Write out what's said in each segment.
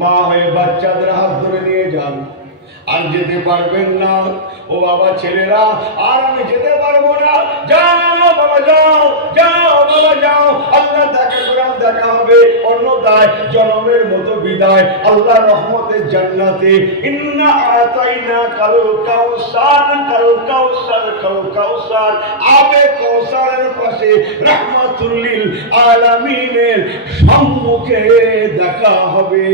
মা হয়ে বাচ্চাদের হাত ধরে নিয়ে যান। আর যেতে পারবেন না ও বাবা ছেলেরা, আর আমি যেতে পারবো না, যাও বাবা যাও, যাও বাবা যাও, আল্লাহ দেখা করার দেখা হবে, অন্যথায় জনমের মতো বিদায় আল্লাহ রহমতের জান্নাতে। ইন্না আতাইনা কাল কাউসার, কাল কাউসার, কাল কাউসার, আবে কাউসারের পাশে রাহমাতুল লিল আলামিনের সম্মুখে দেখা হবে।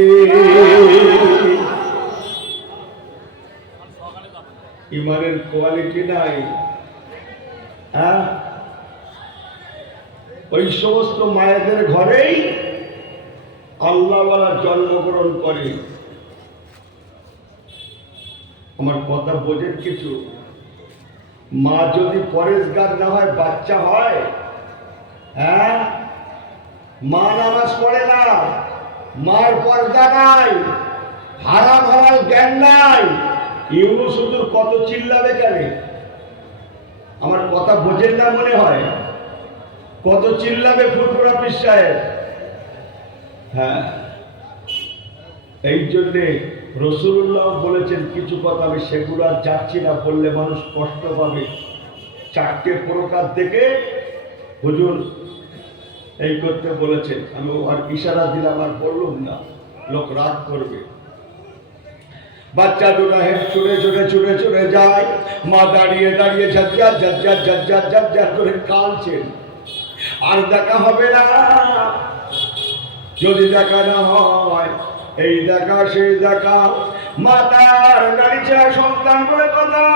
ইমানের কোয়ালিটি নাই, হ্যাঁ? ওই সমস্ত মায়েদের ঘরেই আল্লাহওয়ালা জন্মগ্রহণ করে। আমার কথা বোঝেন কিছু? মা যদি পরেশগার না হয় বাচ্চা হয়? হ্যাঁ, মা নামাজ পড়ে না, মার পর্দা নাই, হারাম হালাল জ্ঞান নাই, ইউনুস হুজুর কত চিল্লাবে কেন? আমার কথা বোঝেন না মনে হয়? কত চিল্লাবে ফুরফুরা পীর সাহেব? হ্যাঁ, এই জন্যে রাসূলুল্লাহ বলেছেন কিছু কথা, আমি সেগুলো আর যাচ্ছি না, বললে মানুষ কষ্ট পাবে। 4টে প্রকার দেখে হুজুর এই করতে বলেছেন, আমি আর ইশারা দিলাম আর বললাম না, লোক রাগ করবে। বাচ্চা দুটো ছুটে ছুটে ছুটে ছুটে যায়, মা দাঁড়িয়ে দাঁড়িয়ে ঝাঁঝার ঝাঁঝার ঝাঁঝার ঝাঁঝার করে কাঁদছেন। আর দেখা হবে না, যদি দেখা না হয়, এই দেখা সেই দেখা। মাতার দাঁড়িয়ে সন্তান বলে কথা,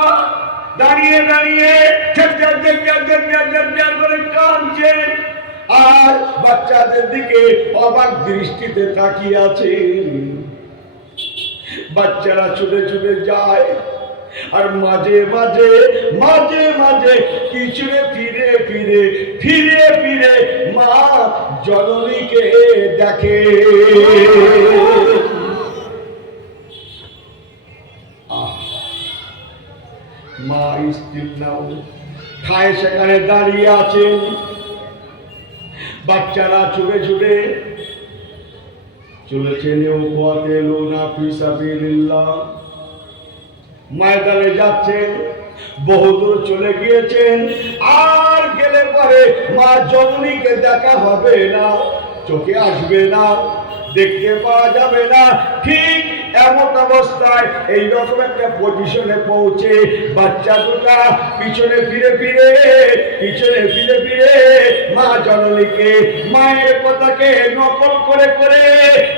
দাঁড়িয়ে দাঁড়িয়ে ঝাঁঝার ঝাঁঝার ঝাঁঝার ঝাঁঝার করে কাঁদছেন, আর বাচ্চাদের দিকে অবাক দৃষ্টিতে তাকিয়ে আছেন। বাচ্চারা ছুটে ছুটে যায়, আর মাঝে মাঝে মাঝে মাঝে পিছনে ফিরে ফিরে ফিরে ফিরে মা জননীকে দেখে। মা স্থির নাও খায় সেখানে দাঁড়িয়ে আছেন। বাচ্চারা ছুটে ছুটে চলেছেন ময়দানে যাচ্ছেন, বহুদূর চলে গিয়েছেন, আর গেলে পরে মা জননীকে দেখা হবে না, চোখে আসবে না, দেখতে পাওয়া যাবে না। ঠিক এমন অবস্থায় এইরকম একটা পজিশনে পৌঁছে বাচ্চা দুটা পিছনে ফিরে ফিরে পিছনে ফিরে ফিরে মা জননীকে, মায়ের কথাকে নকল করে করে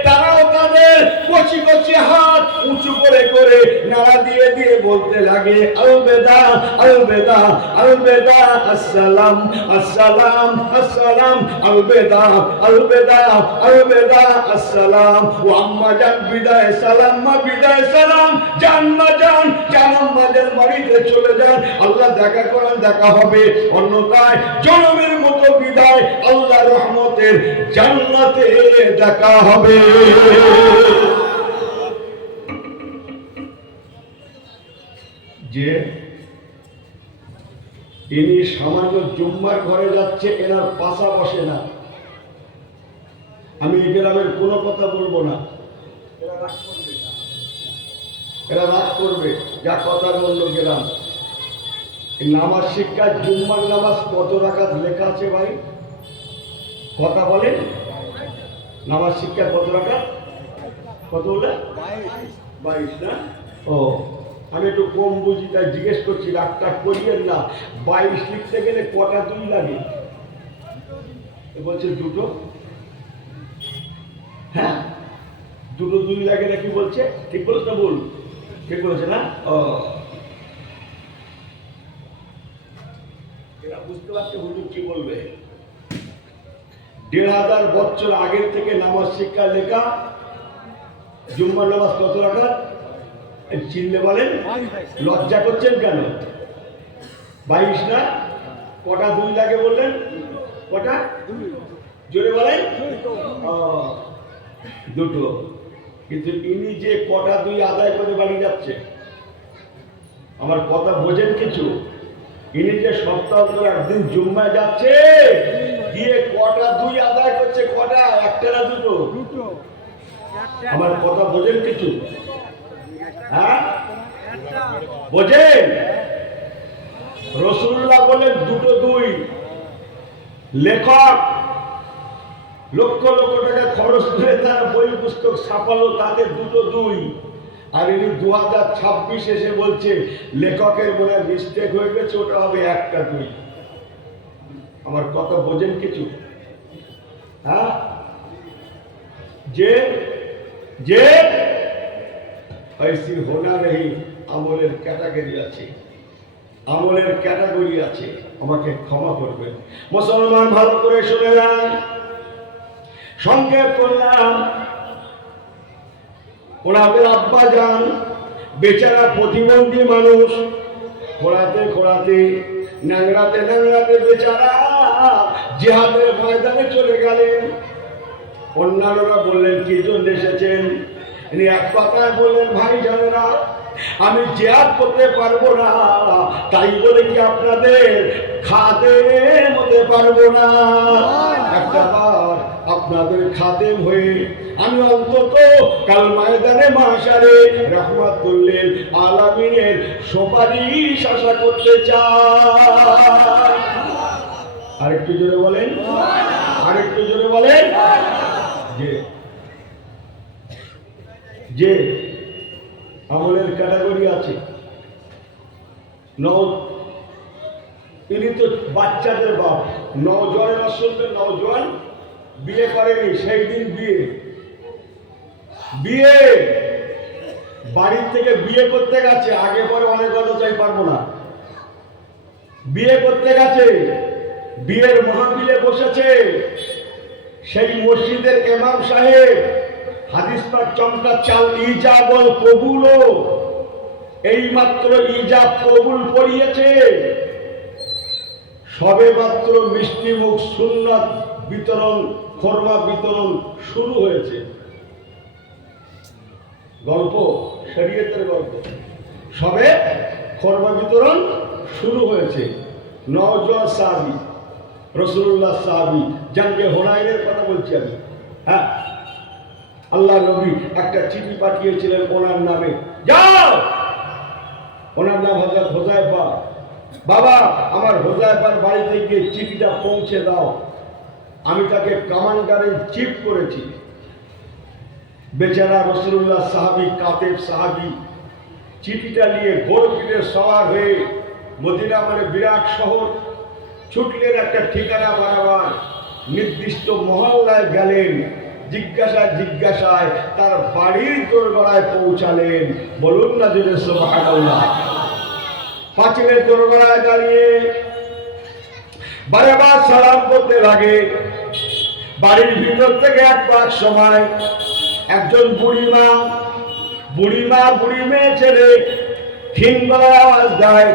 তারাও তাদের কচি কচি হাত উঁচু করে করে নাড়া দিয়ে দিয়ে বলতে লাগে, আলবেদা আলবেদা আলবেদা, আসসালাম আসসালাম আসসালাম, আলবেদা আলবেদা আলবেদা, আসসালাম। ও আম্মা জান বিদায় সালাম, মা বিদায় সালাম, জান মা জান, জান আম্মা জান, বাড়িতে চলে যান, আল্লাহ দেখা করেন দেখা হবে, অন্যথায় জনমের মতো বিদায়, আল্লাহ রহমতের জান্নাতে দেখা হবে। যে ইনি সামান্য জুম্মার ঘরে যাচ্ছে, এনার পাশা বসে না। আমি এই গ্রামের কোনো কথা বলবো না, এরা রাগ করবে, যা কথার মূল্য গেলাম। নামাজ শিক্ষা, জুম্মার নামাজ কত রাকাত লেখা আছে ভাই? কথা বলেন, নামাজ শিক্ষা কত রাকাত? কত বলে? 22 না? ও, আমি একটু কম বুঝি তাই জিজ্ঞেস করছি, রাগটা করিয়েন না। 22 লিখতে গেলে কটা দুই লাগে? বলছে দুটো। হ্যাঁ, দুটো দুই লাগে নাকি বলছে? ঠিক বলেছ না বল? ঠিক বলেছে না? ও, এরা বুঝতে পারছে হুজুর কি বলবে। 1500 বছর আগের থেকে নামাজ শিক্ষা লেখা, জুম্মার নামাজ কত রাকাত? চিনলে বলেন, লজ্জা করছেন কেন? 22 না? কটা দুই লাগে বললেন? কটা? জোরে বলেন। দুটো। কিন্তু ইনি যে কটা দুই আদায় করে বাড়ি যাচ্ছে, আমার কথা বোঝেন কিছু? ইনি যে সপ্তাহ ধরে একদিন জুম্মায় যাচ্ছে, গিয়ে কটা দুই আদায় করছে? কটা? একটা না দুটো? আমার কথা বোঝেন কিছু? হ্যাঁ, বোঝেন? রাসূলুল্লাহ বলেন দুটো দুই। লেখক লক্ষ লক্ষ টাকা খরচ করে তার বই পুস্তক ছাপালো, তাতে দুটো দুই। আর ইনি 2026 এসে বলছে লেখকের মনে মিস্টেক হয়ে গেছে, ওটা হবে একটা দুই। আমার কথা বোঝেন কিছু? হ্যাঁ, যে যে ऐसी होना नहीं, আমলের ক্যাটাগরি আছে, আমলের ক্যাটাগরি আছে। আমাকে ক্ষমা করবেন মুসলমান, ভালো করে শুনে নেন। সংক্ষেপ করলাম, ওনাদের আব্বা যান বেচারা প্রতিবন্ধী মানুষ, খোঁড়াতে খোঁড়াতে ন্যাংরাতে ন্যাংরাতে বেচারা জিহাদের ময়দানে চলে গেলেন। অন্যান্যরা বললেন কি জন্য এসেছেন? ইনি এক কথায় বললেন, ভাই জানেরা, আমি জিহাদ করতে পারবো না, তাই বলে কি আপনাদের খাদেম হতে পারবো না? একটাবার আপনাদের খাদেম হয়ে আমি অন্তত কাল ময়দানে মাশারে রাহমাতুল আলামিনের সুপারিশ আশা করতে চাই। আরেকটু জোরে বলেন, আরেকটু জোরে বলেন। যে আমলের ক্যাটাগরি আছে। ইনি তো বাচ্চাদের বাপ, নওজোয়ানেরা শুনবেন, নওজোয়ান বিয়ে করেনি, সেই দিন বিয়ে বিয়ে বাড়ির থেকে বিয়ে করতে গেছে, আগে পরে অনেক কথা চাই পারবো না, বিয়ে করতে গেছে, বিয়ের মাহফিলে বসেছে। সেই মসজিদের ইমাম সাহেব হাদিস পাক চমকা চাল ইজাব ও কবুল, এই মাত্র ইজাব কবুল পড়িয়েছে, সবে মাত্র মিষ্টি মুখ সুন্নাত বিতরণ, খোরমা বিতরণ শুরু হয়েছে। গল্প, শরীয়তের গল্প, সবে খোরমা বিতরণ শুরু হয়েছে। নওজোয়ান সাহাবী, রাসূলুল্লাহ সাহাবী, জাঙ্গে হুনাইনের কথা বলছি আমি। হ্যাঁ, আল্লাহ নবী একটা চিঠি পাঠিয়েছিলেন ওনার নামে, যাও, ওনার নাম হযরত হুযায়ফা, বাবা আমার হুযায়ফার বাড়িতে গিয়ে চিঠিটা পৌঁছে দাও, আমি তাকে কমান্ডার ইন চিফ করেছি। বেচারা রাসূলুল্লাহ সাহাবী, কাতেব সাহাবী, চিঠিটা নিয়ে ঘোড়পিঠে সওয়ার হয়ে মদিনা মানে বিরাট শহর ছুটলেন একটা ঠিকানা বানাবার, নির্দিষ্ট মহল্লায় গেলেন, জিজ্ঞাসায় তার বাড়ির দোরগোড়ায় পৌঁছালেন। বলুন না জোরে সুবহানাল্লাহ। পাঁচিলের দোরগোড়ায় দাঁড়িয়ে বারবার সালাম করতে লাগে। বাড়ির ভিতর থেকে এক সময় একজন বুড়িমা বুড়ি মেয়ে ছেলে ক্ষীণ গলায় আওয়াজ দেয়,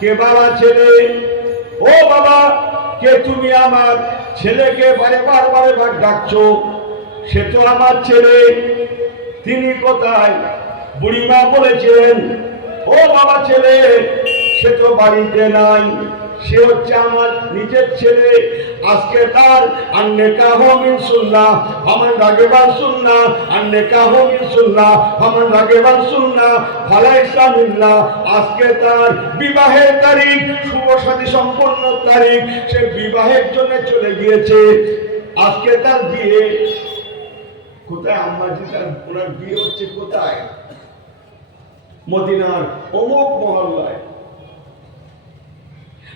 কে বাবা ছেলে? ও বাবা, কে তুমি? আমার ছেলেকে বারবার ডাকছো, সে তো আমার ছেলে, তিনি কোথায়? বুড়িমা বলেছেন, ও বাবা ছেলে, সে তো বাড়িতে নাই, সে হচ্ছে আমার নিজের ছেলে। আজকে তার আন্নেকাহ মিন সুন্নাহ ফামান রাগিবান সুন্নাহ, আন্নেকাহ মিন সুন্নাহ ফামান রাগিবান সুন্নাহ ফালাইসা মিন্নাহ। আজকে তার বিবাহের তারিখ, শুভ সাথী সম্পন্ন তারিখ, সে বিবাহের জন্য চলে গিয়েছে। আজকে তার বিয়ে কোথায়? আম্মাজি তার ওনার বিয়ে হচ্ছে কোথায়? মদিনার অমুক মহল্লায়।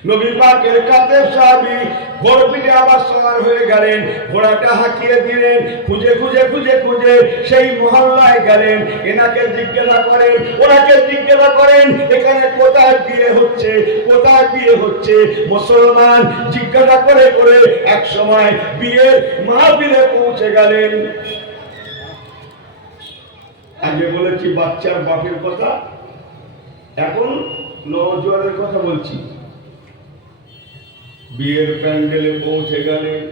নবী পাকের কাতেব সাহাবী ঘোড়পিঠে আবার সওয়ার হয়ে গেলেন, ঘোড়াটা হাঁকিয়ে দিলেন, খুঁজে সেই মহল্লায় গেলেন। এনাকে জিজ্ঞাসা করেন, ওনাকে জিজ্ঞাসা করেন, এখানে কোথায় বিয়ে হচ্ছে, কোথায় বিয়ে হচ্ছে? মুসলমান জিজ্ঞাসা করে এক সময় বিয়ের মাহফিলে পৌঁছে গেলেন। আগে বলেছি বাচ্চার বাপের কথা, এখন নওজোয়ানের কথা বলছি। বিয়ের প্যান্ডেলে পৌঁছে গেলেন,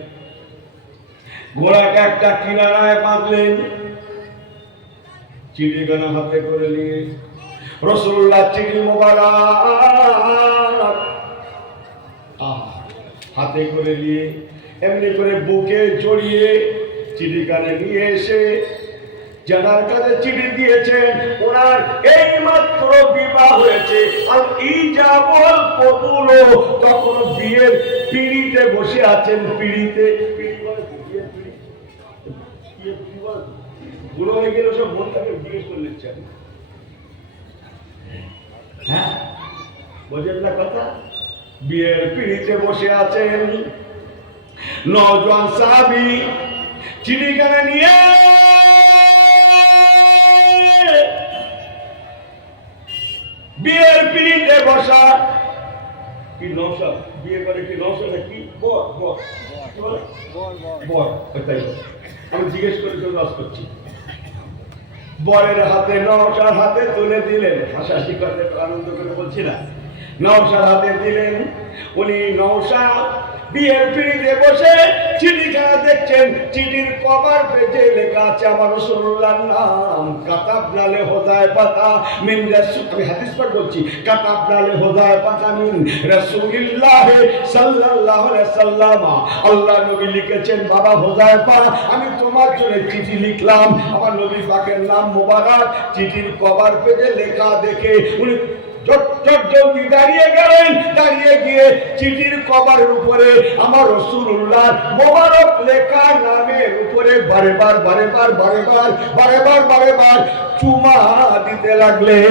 ঘোড়াকে একটা কিনারায় বাঁধলেন, চিঠিখানা হাতে করে নিয়ে রাসূলুল্লাহ চিঠি মোবারক হাতে করে নিয়ে এমনি করে বুকে জড়িয়ে চিঠিখানা নিয়ে এসে যার কাছে চিঠি দিয়েছেন ওনার এই মাত্র বিবাহ হয়েছে, আর এই যাবল কবুল তখন বিয়ের পিড়িতে বসে আছেন। পিড়িতে বুড়ো হয়ে গেলে সব মনটাকে জিজ্ঞেস করে নিচ্ছেন। হ্যাঁ, বোঝেন না কথা? বিয়ের পিড়িতে বসে আছেন নওজোয়ান সাহাবী, চিঠিখানা নিয়ে বিয়ের পিড়িতে বসা। কি নওশাদ বিয়ে করে? কি নওশাদ কি বর? বর কি বলে? বর। তাই আমি জিজ্ঞেস করে রাজ করছি। বরের হাতে নওশাদ হাতে তুলে দিলেন। হাসাহাসি করে আনন্দ করে বলছি না, নওশাদ হাতে দিলেন। উনি নওশাদ বিয়ের পিড়িতে বসে চিঠিখানা দেখছেন। চিঠির কভার পেজে লেখা আছে আমার রাসূলুল্লাহর নাম। কাতাবনা লে হুযায়ফা মিন রাসূল, আমি হাদিস পাঠ বলছি, কাতাবনা লে হুযায়ফা মিন রাসূলিল্লাহ সাল্লাল্লাহু আলাইহি ওয়াসাল্লাম। আল্লাহ নবী লিখেছেন, বাবা হুযায়ফা আমি তোমার জন্য চিঠি লিখলাম, আমার নবী পাকের নাম মোবারক। চিঠির কভার পেজে লেখা দেখে উনি জলদি দাঁড়িয়ে গেলেন। দাঁড়িয়ে গিয়ে চিঠির কভারের উপরে আমার রাসূলুল্লাহ মোবারক লেখা নামের উপরে বারেবার চুমা দিতে লাগলেন।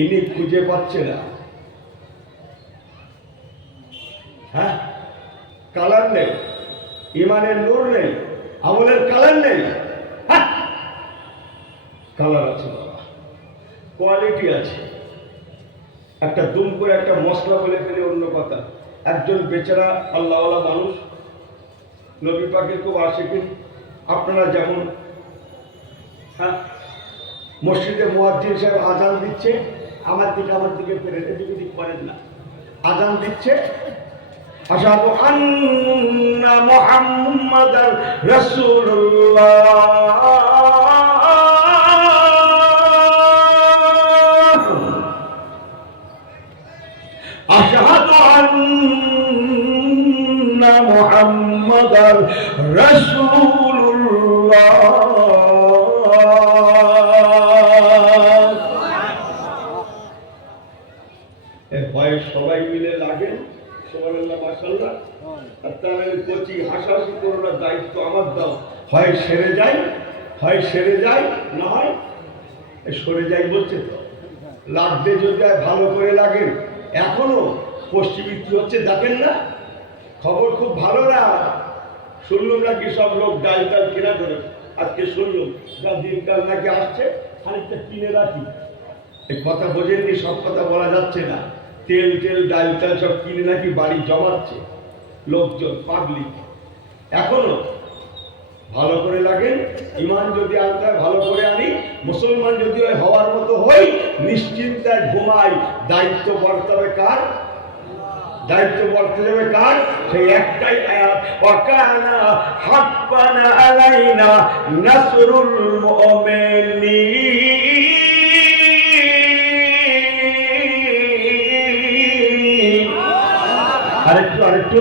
ইনি খুঁজে পাচ্ছে না। হ্যাঁ, কালার নেই, ইমানের নূর নেই, আমলের কালার নেই। হ্যাঁ, কালার আছে বাবা, কোয়ালিটি আছে। একটা দুম করে একটা মশলা বলে ফেলে অন্য কথা। একজন বেচারা আল্লাহওয়ালা মানুষ, নবী পাকের খুব আশিকিন। আপনারা যেমন হ্যাঁ মসজিদে মুয়াজ্জিন সাহেব আজান দিচ্ছে, আমার দিকে ফেরে এদিকে দিক করেন না। আজান দিচ্ছে, আশহাদু আন্না মুহাম্মাদার রাসূলুল্লাহ, আশহাদু আন্না মুহাম্মাদার রাসূলুল্লাহ। ভয় সবাই মিলে লাগেন, সুবহানাল্লাহ মাশাআল্লাহ। আর তাহলে কোচি হাসাহাসি করো না, দায়িত্ব আমার দাও। হয় সেরে যায়, না হয় সরে যাই বলছে তো। লাগবে যদি ভালো করে লাগে। এখনো পশ্চিমী কি হচ্ছে দেখেন না? খবর খুব ভালো না। শুনলাম নাকি সব লোক ডাল কেনা করে। আজকে শুনলাম যা দিনকাল নাকি আসছে, খানিকটা কিনে রাখি। এই কথা বোঝেননি, সব কথা বলা যাচ্ছে না। তেল ডাল সব কিনে নাকি বাড়ি জমাচ্ছে লোকজন, পাবলিক। এখনো ভালো করে লাগেন। ইমান যদি আনতে ভালো করে আনি, মুসলমান যদি হওয়ার মতো হই, নিশ্চিন্তায় ঘুমাই। দায়িত্ব বর্তাবে কার? দায়িত্ব বর্তে যাবে কার? সেই একটাই আয়াত, ওয়াকানা হাক্কান আলাইনা নাসরুল মুমিনিন। আরেকটু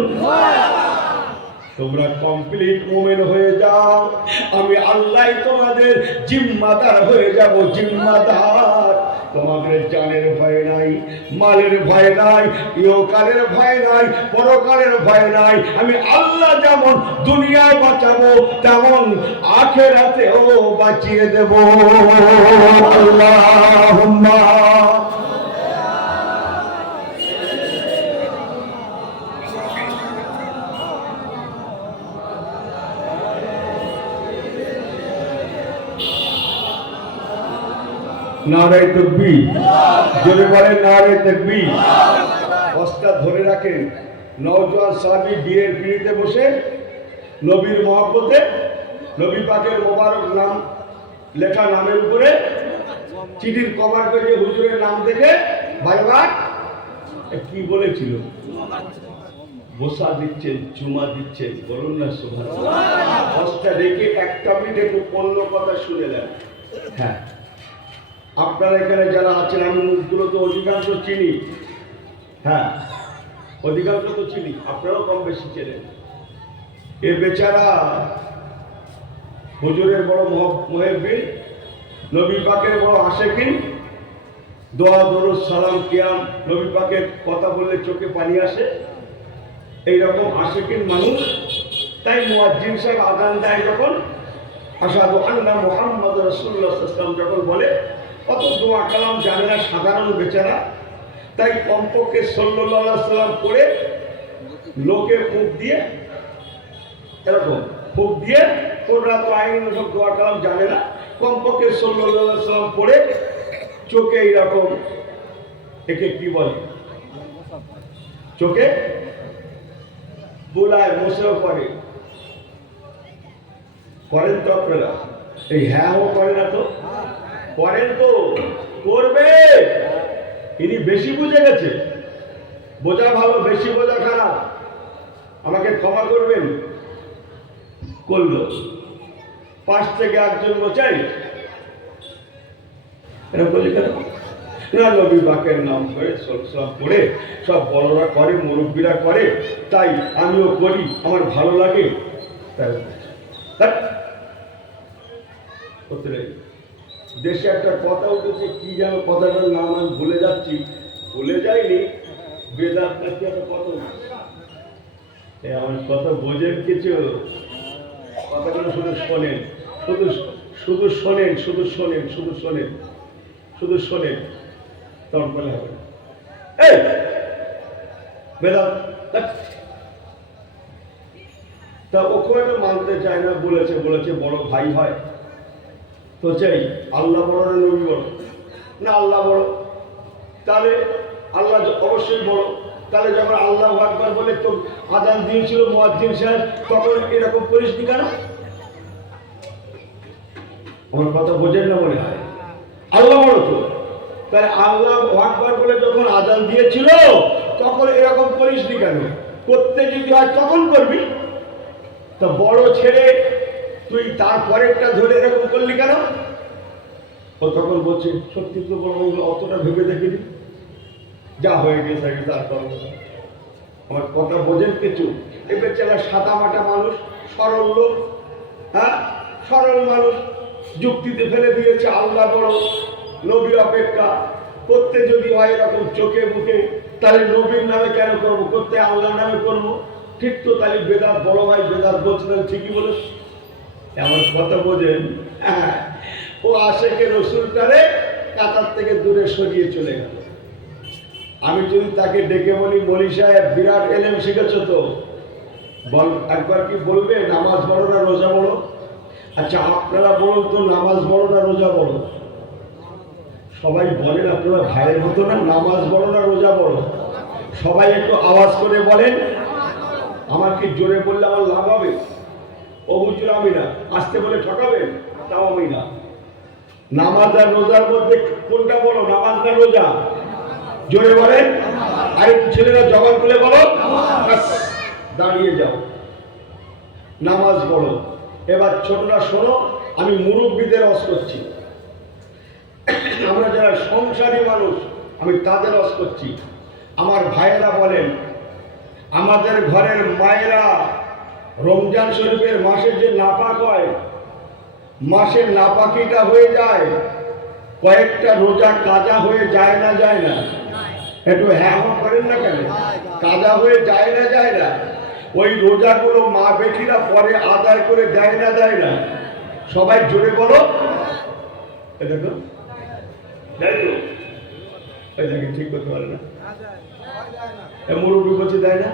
তোমরা কমপ্লিট মুমিন হয়ে যাও, আমি আল্লাহ তোমাদের জিম্মাদার হয়ে যাব। জিম্মাদার। তোমাদের জানের ভয় নাই, মালের ভয় নাই, ইহকালের ভয় নাই, পরকালের ভয় নাই। আমি আল্লাহ যেমন দুনিয়ায় বাঁচাবো, তেমন আখিরাতেও বাঁচিয়ে দেব। আল্লাহুম্মা নারে তাকবীর। জোরে বলেন নারে তাকবীর। অস্তা ধরে রাখেন। নওজোয়ান সাহাবী বিয়ের পিড়িতে বসে নবীর মহব্বতে, নবী পাকের মোবারক নাম লেখা নামের উপরে চিঠির কভার পেজে হুজুরের নাম দেখে বারবার কি বলেছিল? বসা দিচ্ছেন, চুমা দিচ্ছেন। বলুন না সুবহানাল্লাহ। অস্তা রেখে একটা মিনিট একটু অন্য কথা শুনে নেন। হ্যাঁ, আপনারা এখানে যারা আছেন, আমি মুখগুলো তো অধিকাংশ চিনি। হ্যাঁ, অধিকাংশ তো চিনি, আপনারাও কম বেশি চেনেন। এ বেচারা হুজুরের বড় মুহিব্বিন, নবী পাকের বড় আশেকিন, দোয়া দরুদ সালাম কিয়াম, নবী পাকের কথা বললে চোখে পানি আসে, এইরকম আশেকিন মানুষ। তাই মুয়াজ্জিন সাহেব আযান দেয় যখন, আশহাদু আন্না মুহাম্মাদ রাসূলুল্লাহ সাল্লাল্লাহু আলাইহি ওয়াসাল্লাম যখন বলে, কত দোয়া কালাম জানে না সাধারণ বেচারা। তাই কমপক্ষে সাল্লাল্লাহু আলাইহি ওয়াসাল্লাম করে লোকে মুখ দিয়ে এরকম ফুক দিয়ে, তোরা তো আইন সব দোয়া কালাম জানে না, কমপক্ষে সাল্লাল্লাহু আলাইহি ওয়াসাল্লাম পড়ে চোখে এইরকম, একে কি বলে, চোখে বোলায় মোছেও করে, করেন তো আপনারা? এই হ্যাঁ ও করে না তো? করেন তো, করবে। ইনি বেশি বুঝে গেছে, বোঝা ভালো, বেশি বোঝা খারাপ, আমাকে ক্ষমা করবেন। করলো, পাশ থেকে একজন বোঝাই এরকম বলি কেন না, নবী পাকের নাম করে সব করে, সব বড়রা করে, মুরব্বীরা করে, তাই আমিও করি, আমার ভালো লাগে। তাই দেশে একটা কথা উঠেছে, কি যেন কথাটার নাম আমি ভুলে যাচ্ছি, ভুলে যাইনি, বেদাত নাকি একটা কথা উঠেছে। আমার কথা বোঝেন কিছু? কথাগুলো শুধু শোনেন, শুধু শুধু শোনেন, শুধু শোনেন, শুধু শোনেন, শুধু শোনেন, তখন বলে হবে এই বেদাত। তা ও খুব একটা মানতে চায় না, বলেছে বড় ভাই হয় তো চাই, আল্লাহ বড় না নবী বড়? না আল্লাহ বড়। তাহলে আল্লাহ অবশ্যই বড়, তাহলে যখন আল্লাহু আকবার বলে তো আযান দিয়েছিল মুয়াজ্জিন সাহেব, তখন এরকম করিস নি কেন? আমার কথা বোঝেন না মনে হয়? আল্লাহ বড় তো, তাহলে আল্লাহু আকবার বলে যখন আযান দিয়েছিল তখন এরকম করিস নি কেন? করতে যদি হয় তখন করবি, তা বড় ছেড়ে তুই তারপরেরটা ধরে এরকম করলি কেন? ও তখন বলছে, সত্যি তো বড়, অতটা ভেবে দেখিনি, যা হয়ে গেছে তারপর। আমার কথা বোঝেন কিছু? এই বেচারা সাদা মাটা মানুষ, সরল লোক, হ্যাঁ সরল মানুষ, যুক্তিতে ফেলে দিয়েছে আল্লাহ বড়, নবী অপেক্ষা। করতে যদি হয় এরকম চোখে মুখে, তাহলে নবীর নামে কেন করবো, করতে আল্লাহর নামে করবো। ঠিক তো, তাহলে বেদাত, বড় ভাই বেদাত বলছিলেন, ঠিকই বলেছ। আমার কথা বোঝেন? হ্যাঁ, ও আশেকে রসুলটারে কাতার থেকে দূরে সরিয়ে চলে গেল। আমি যদি তাকে ডেকে বলি সাহেব বিরাট এলেম শিখেছো তো, বল একবার কি বলবে নামাজ বড় না রোজা বড়? আচ্ছা আপনারা বলুন তো, নামাজ বড় না রোজা বড়? সবাই বলেন, আপনারা ভাইয়ের মতো না, নামাজ বড় না রোজা বড়? সবাই একটু আওয়াজ করে বলেন। আমার কি জোরে বললে আমার লাভ হবে? ও হুজুর আমি না, আসতে বলে ঠকাবেন, তাও আমি না। নামাজ আর রোজার মধ্যে কোনটা বড়, নামাজ না রোজা? জোরে বলেন। আর ছেলেরা জবান খুলে বলো, দাঁড়িয়ে যাও, নামাজ বড়। এবার ছোটরা শোনো, আমি মুরব্বীদের ওয়াজ করছি, আমরা যারা সংসারী মানুষ আমি তাদের ওয়াজ করছি। আমার ভাইয়েরা বলেন, আমাদের ঘরের মায়েরা রমজান শরীফের মাসে যে নাপাক হয়, মাসের নাপাকিটা হয়ে যায়, কয়েকটা রোজা কাজা হয়ে যায় না? যায় না? একটু হ্যাঁ করেন না কেন? কাজা হয়ে যায় না? যায় না? ওই রোজাগুলো মা বেটিরা পরে আদায় করে দেয় না? দেয় না? সবাই জোরে বলো। দেখো দেয় তো, ওই দেখে ঠিক করতে পারে না, মুরব্বী বলছে দেয় না।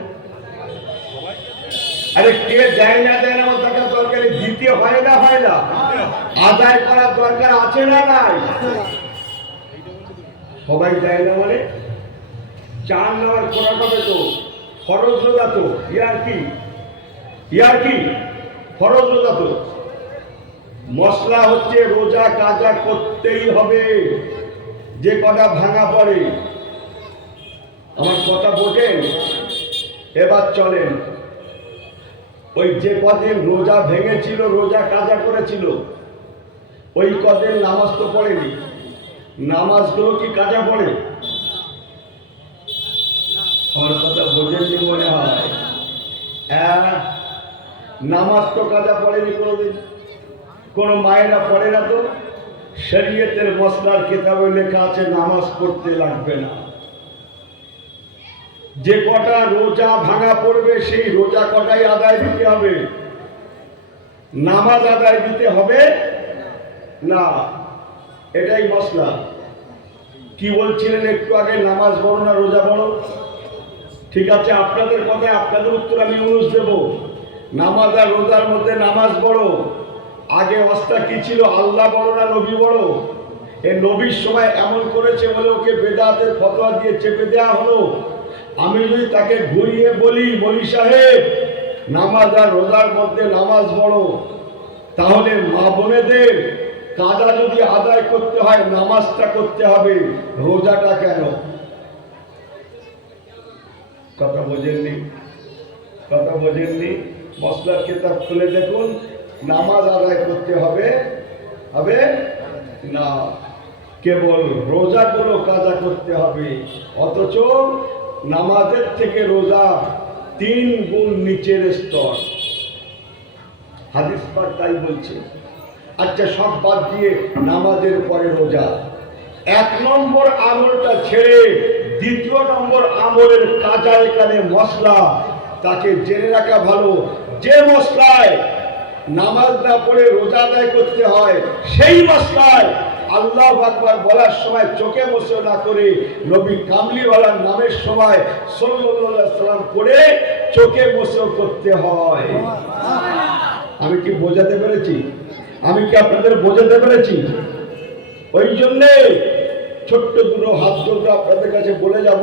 আরে কে দেয় না দেয় না আমার দেখার দরকার, দিতে হয় না? হয় না? আদায় করার দরকার আছে না? নাই? সবাই দেয় না মানে চান নেওয়ার করা হবে তো, ফরজ রোজা তো, ইয়ার কি ফরজ রোজা তো। মশলা হচ্ছে রোজা কাজা করতেই হবে, যে কটা ভাঙা পড়ে। আমার কথা বোঝেন? এবার চলেন, ওই যে কদিন রোজা ভেঙেছিল, রোজা কাজা করেছিল, ওই কদিন নামাজ তো পড়েনি। নামাজগুলো কি কাজা পড়ে? আমার কথা বোঝেননি মনে হয়। নামাজ তো কাজা পড়েনি কোনোদিন, কোন মায়েরা পড়ে না তো। শরীয়তের মসলার কিতাবে লেখা আছে নামাজ পড়তে লাগবে না। যে কটা রোজা ভাঙা পড়বে সেই রোজা কটাই আদায় দিতে হবে, নামাজ আদায় দিতে হবে না। এটাই মসলা। কি বলছিলেন একটু আগে, নামাজ বড় না রোজা বড়? ঠিক আছে, আপনাদের কথায় আপনাদের উত্তর আমি অনুরোধ দেব। নামাজ আর রোজার মধ্যে নামাজ বড়। আগে অবস্থা কি ছিল, আল্লাহ বড় না নবী বড়? এই নবীর সময় এমন করেছে বলে ওকে বেদাতের ফতোয়া দিয়ে চেপে দেওয়া হলো। আমি যদি তাকে ঘুরিয়ে বলি, বলি সাহেব নামাজ আর রোজার মধ্যে নামাজ বড়, তাহলে মা বোনেদের কাজা যদি আদায় করতে হয় নামাজটা করতে হবে, রোজাটা কেন? কথা বোঝেননি, কথা বোঝেননি। মসলার কিতাব খুলে দেখুন, নামাজ আদায় করতে হবে হবে না, কেবল রোজাগুলো কাজা করতে হবে। অথচ নামাজের থেকে রোজা 3 গুণ নিচের স্তর। হাদিস পাক তাই বলছে। আচ্ছা, সব বাদ দিয়ে নামাজের পরে রোজা, 1 নম্বর আমলটা ছেড়ে 2 নম্বর আমলের কাজা এখানে মসলা, তাকে জেনে রাখা ভালো। যে মসলায় নামাজ না পড়ে রোজা আদায় করতে হয়, সেই মসলায় আল্লাহু আকবার বলার সময় চোখে মুছে না করে নবী কামলিওয়ালার নামের সময় সাল্লাল্লাহু আলাইহি সাল্লাম পড়ে চোখে মুছে করতে হয়। আমি কি বোঝাতে পেরেছি? আমি কি আপনাদের বোঝাতে পেরেছি? ওই জন্যে ছোট্ট দুটো হাত জোড়া আপনাদের কাছে বলে যাব,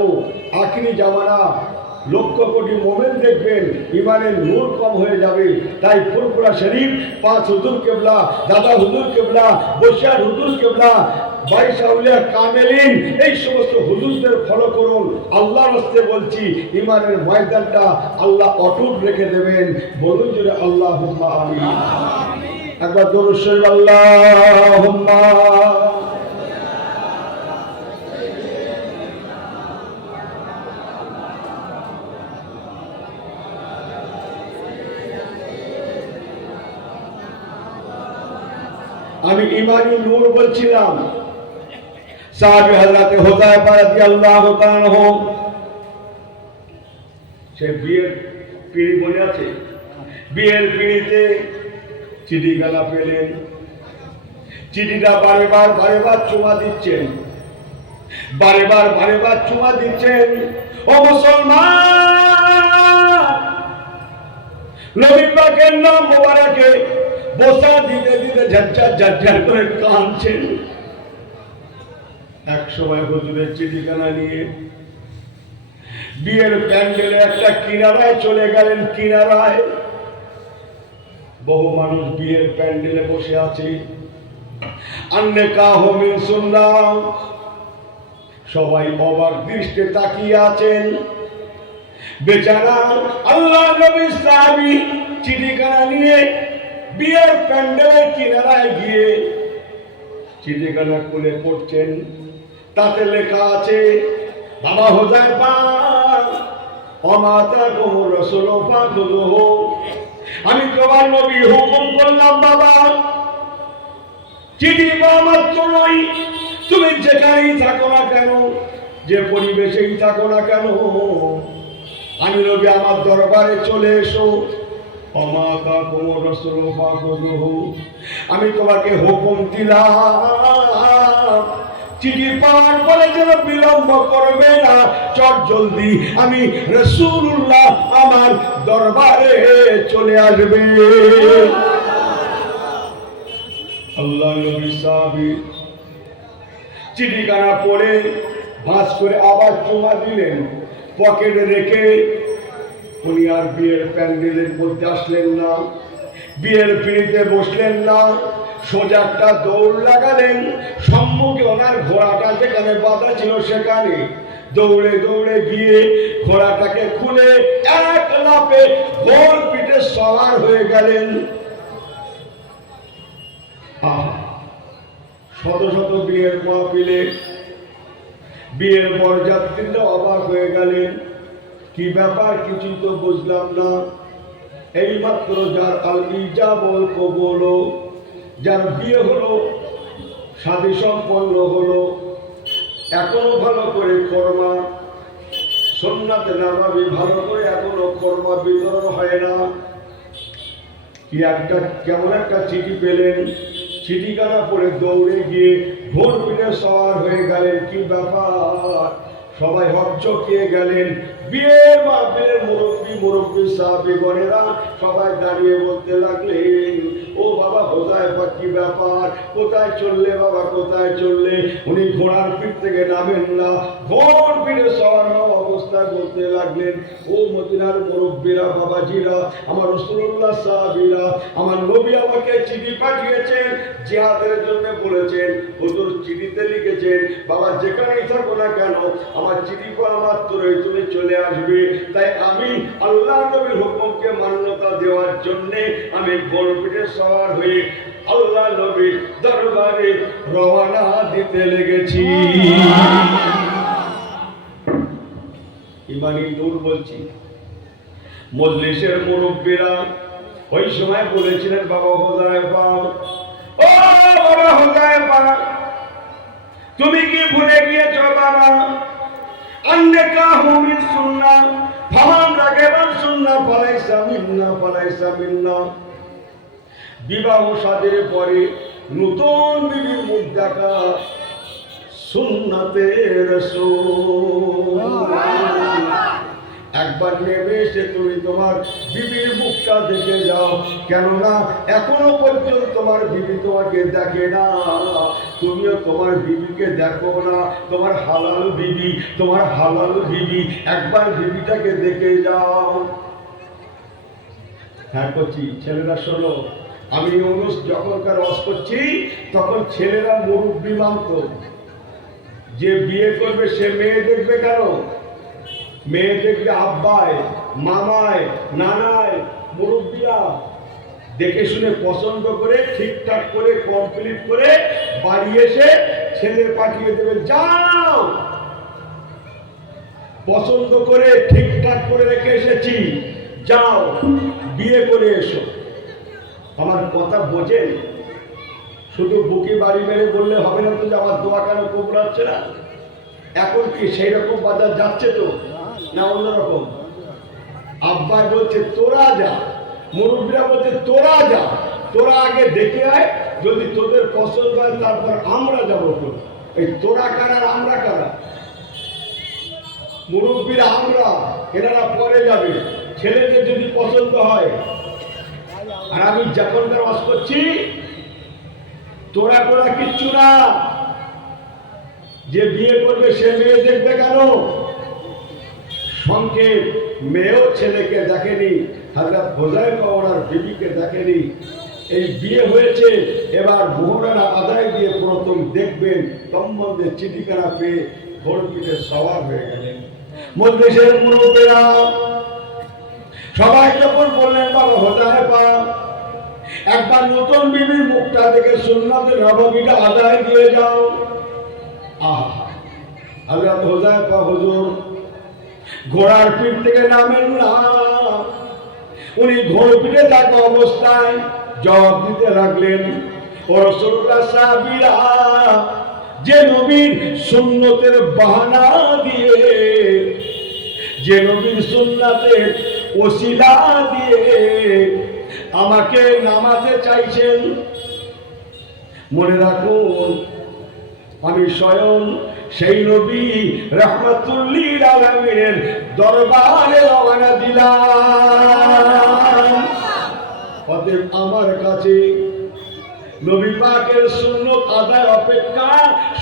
আখিরি জামানা লক্ষ কোটি মোমেন দেখবেন ইমানের নূর কম হয়ে যাবে। তাই ফুরফুরা শরীফ, 5 হুজুর কেবলা, দাদা হুজুর কেবলা, বসিয়ার হুজুর কেবলা, 22 আউলিয়া কামেলিন, এই সমস্ত হুজুরদের ফলো করুন। আল্লাহর হস্তে বলছি, ইমানের ময়দানটা আল্লাহ অটুট রেখে দেবেন। বলুন জোরে আল্লাহুম্মা আমিন। একবার দরুদ শরীফ আল্লাহুম্মা। আমি ইমানি নূর বলছিলাম। সাহাবী হযরত হুযায়ফা রাদিয়াল্লাহু তাআলা আনহু, সে বিয়ের পিঁড়ি মনে আছে? বিয়ের পিঁড়িতে চিঠিখানা পেলেন। চিঠিটা বারেবার চুমা দিচ্ছেন, বারেবার চুমা দিচ্ছেন। ও মুসলমান, নবী পাকের নাম মোবারকে বসা দিতে দিতে ঝরঝর করে কাঁদছেন। এক সময় হুজুরের চিঠিখানা নিয়ে বিয়ের প্যান্ডেলে একটা কিনারায় চলে গেলেন। কিনারায় বহু মানুষ বিয়ের প্যান্ডেলে বসে আছে। আন্নেকাহ মিন সুন্নাহ, সবাই অবাক দৃষ্টিতে তাকিয়ে আছেন। বেচারা আল্লাহ নবীর সাহাবী চিঠিখানা নিয়ে বিয়ের প্যান্ডেলের কিনারায় গিয়ে চিঠিখানা খুলে পড়ছেন। তাতে লেখা আছে, বাবা হুযায়ফা, অমাতা কুমুর রাসূল ফাখুযুহু, আমি তোমার নবী হুকুম করলাম বাবা, চিঠি পাওয়া মাত্র নয়, তুমি যেখানেই থাকো না কেন, যে পরিবেশেই থাকো না কেন, আমি নবী আমার দরবারে চলে এসো। অমাতা কুমুর রাসূল ফাখুযুহু, আমি তোমাকে হুকুম দিলাম, চিঠি পাওয়ার পরে যেন বিলম্ব করবে না, চট জলদি আমি রাসূলুল্লাহ আমার দরবারে চলে আসবে। আল্লাহ নবী সাহাবী চিঠিখানা পড়ে ভাঁজ করে আবার চুমা দিলেন, পকেটে রেখে উনি আর বিয়ের প্যান্ডেলের মধ্যে আসলেন না, বিয়ের পিঁড়িতে বসলেন না, সোজা একটা দৌড় লাগালেন। সম্মুখে ওনার ঘোড়াটা যেখানে বাঁধা ছিল সেখানে দৌড়ে দৌড়ে গিয়ে ঘোড়াটাকে খুলে এক লাফে ঘোড় পিঠে সওয়ার হয়ে গেলেন। শত শত বিয়ের মাহফিলে বিয়ের বরযাত্রীরা অবাক হয়ে গেলেন। কি ব্যাপার কিছুই তো বুঝলাম না। এইমাত্র যার আল ইজাবল কবুল, যার বিয়ে হলো, শাদী সম্পন্ন হলো, এখনো ভালো করে কর্মা সুন্নাতে নববী ভালো করে এখনো কর্মা বিতরণ হয় না। কি একটা কেমন একটা চিঠি পেলেন, চিঠিখানা পড়ে দৌড়ে গিয়ে ভোর পিঠে সওয়ার হয়ে গেলেন। কি ব্যাপার, সবাই হকচকিয়ে গেলেন। বিয়ের মাহফিলের মুরব্বী সাহাবীগণেরা সবাই দাঁড়িয়ে বলতে লাগলেন, ও বাবা হুযায়ফা, কি ব্যাপার, কোথায় চললে বাবা, কোথায় চললে? উনি ঘোড়ার পিঠ থেকে নামেন না, ভোর পিঠে সওয়ার হওয়া অবস্থায় বলতে লাগলেন, ও মদিনার মুরব্বীরা, বাবাজিরা, আমার রাসূলুল্লাহ সাহাবীরা, আমার নবী আমাকে চিঠি পাঠিয়েছেন, জিহাদের জন্য বলেছেন। হুজুর চিঠিতে লিখেছেন, বাবা যেখানেই থাকো না কেন আমার চিঠি পড়া মাত্রই তুমি চলে আসবে। তাই আমি আল্লাহ নবীর হুকুমকে মান্যতা দেওয়ার জন্য আমি ঘোড়পিঠে সওয়ার হয়ে আল্লাহ নবীর দরবারে রওনা দিতে লেগেছি। ইমানি নূর বলছি, মজলিসের মুরব্বীরা ওই সময় বলেছিলেন, বাবা হুযায়ফা, ও বাবা হুযায়ফা, তুমি কি ভুলে গিয়েছো বাবা? আন্নাকাহু মিন সুন্নাহ ফামান রাগিবা সুন্নাহ ফালাইসা মিন্না, ফালাইসা মিন্না। বিবাহ শাদীর পরে নতুন বিবির মুখ দেখা সুন্নাতে রাসূল। একবার নেমে এসে তুমি তোমার বিবির মুখটা দেখে যাও, কেননা এখনো পর্যন্ত তোমার বিবি তোমাকে দেখে না, তুমিও তোমার বিবিকে দেখো না। তোমার হালাল বিবি, তোমার হালাল বিবি, একবার বিবিটাকে দেখে যাও। হ্যাঁ করছি, ছেলেরা শোনো, আমি যখনকার ওয়াজ করছি তখন ছেলেরা মুরব্বি মানত। যে বিয়ে করবে সে মেয়ে দেখবে কেন? মেয়ে দেখবে আব্বায়, মামায়, নানায়, মুরব্বীরা দেখে শুনে পছন্দ করে ঠিকঠাক করে কমপ্লিট করে বাড়ি এসে ছেলে পাঠিয়ে দেবে, যাও পছন্দ করে ঠিকঠাক করে রেখে এসেছি, যাও বিয়ে করে এসো। আমার কথা বোঝেন? শুধু বুকে বাড়ি মেরে বললে হবে না তো যে আমার দোয়া কেন কবুল হচ্ছে না। এখন কি সেই রকম বাজার যাচ্ছে তো না অন্যরকম? আব্বাই বলছে তোরা যা, মুরব্বীরা বলছে তোরা যা, তোরা আগে দেখে আয়, যদি তোদের পছন্দ হয় তারপর আমরা যাবো। এই তোরা কারা আর আমরা কারা? মুরব্বীরা আমরা, এনারা পরে যাবে, ছেলেদের যদি পছন্দ হয়। আর আমি যখনকার ওয়াজ করছি তোরা তোরা কিচ্ছু না। যে বিয়ে করবে সে মেয়ে দেখবে কেন? সংক্ষেপ, মেয়েও ছেলেকে দেখেনি, হযরত হুযায়ফা ওনার বিবিকে দেখেনি। এই বিয়ে হয়েছে, এবার মোহরানা আদায় দিয়ে প্রথম দেখবেন, সম্বন্ধে চিঠিখানা পেয়ে ঘোড়পিঠে সওয়ার হয়ে গেলেন। মজলিসের মুরব্বীরা সবাই যখন বললেন, বাবা হুযায়ফা, একবার নতুন বিবির মুখটা দেখে সুন্নাতে নববীটা আদায় দিয়ে যাও। হযরত হুযায়ফা হুজুর ঘোড়ার পিঠ থেকে নামেন না, উনি ঘোড় পিঠে থাকা অবস্থায় জবাব দিতে লাগলেন, ও রাসূলুল্লাহ সাহাবীরা, যে নবীর সুন্নতের বাহানা দিয়ে, যে নবীর সুন্নাতের ওসিলা দিয়ে আমাকে নামাতে চাইছেন, মনে রাখুন আমি স্বয়ং সেই নবী রাহমাতুল লিল আলামিনের দরবারে রওনা দিলাম। অতএব আমার কাছে নবী পাকের সুন্নত আদায় অপেক্ষা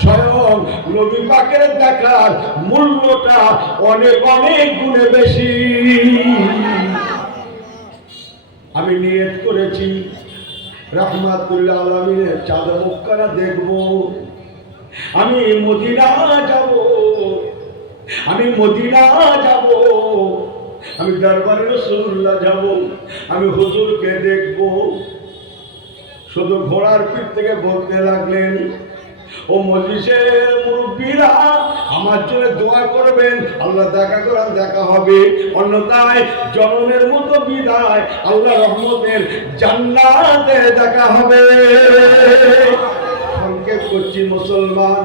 স্বয়ং নবী পাকের দেখার মূল্যটা অনেক অনেক গুণে বেশি। আমি নিয়ত করেছি রাহমাতুল আলামিনের চাঁদ মুখখানা দেখব, আমি মদিনা যাব, আমি মদিনা যাব, আমি দরবারে রাসূলুল্লাহ যাব, আমি হুজুরকে দেখব। শুধু ঘোড়ার পিঠ থেকে বলতে লাগলেন, ও মজলিসের মুরব্বীরা আমার জন্য দোয়া করবেন, আল্লাহ দেখা করার দেখা হবে, অন্যথায় জনমের মতো বিদায় আল্লাহ রহমতের জান্নাতে দেখা হবে। সংক্ষেপ করছি মুসলমান,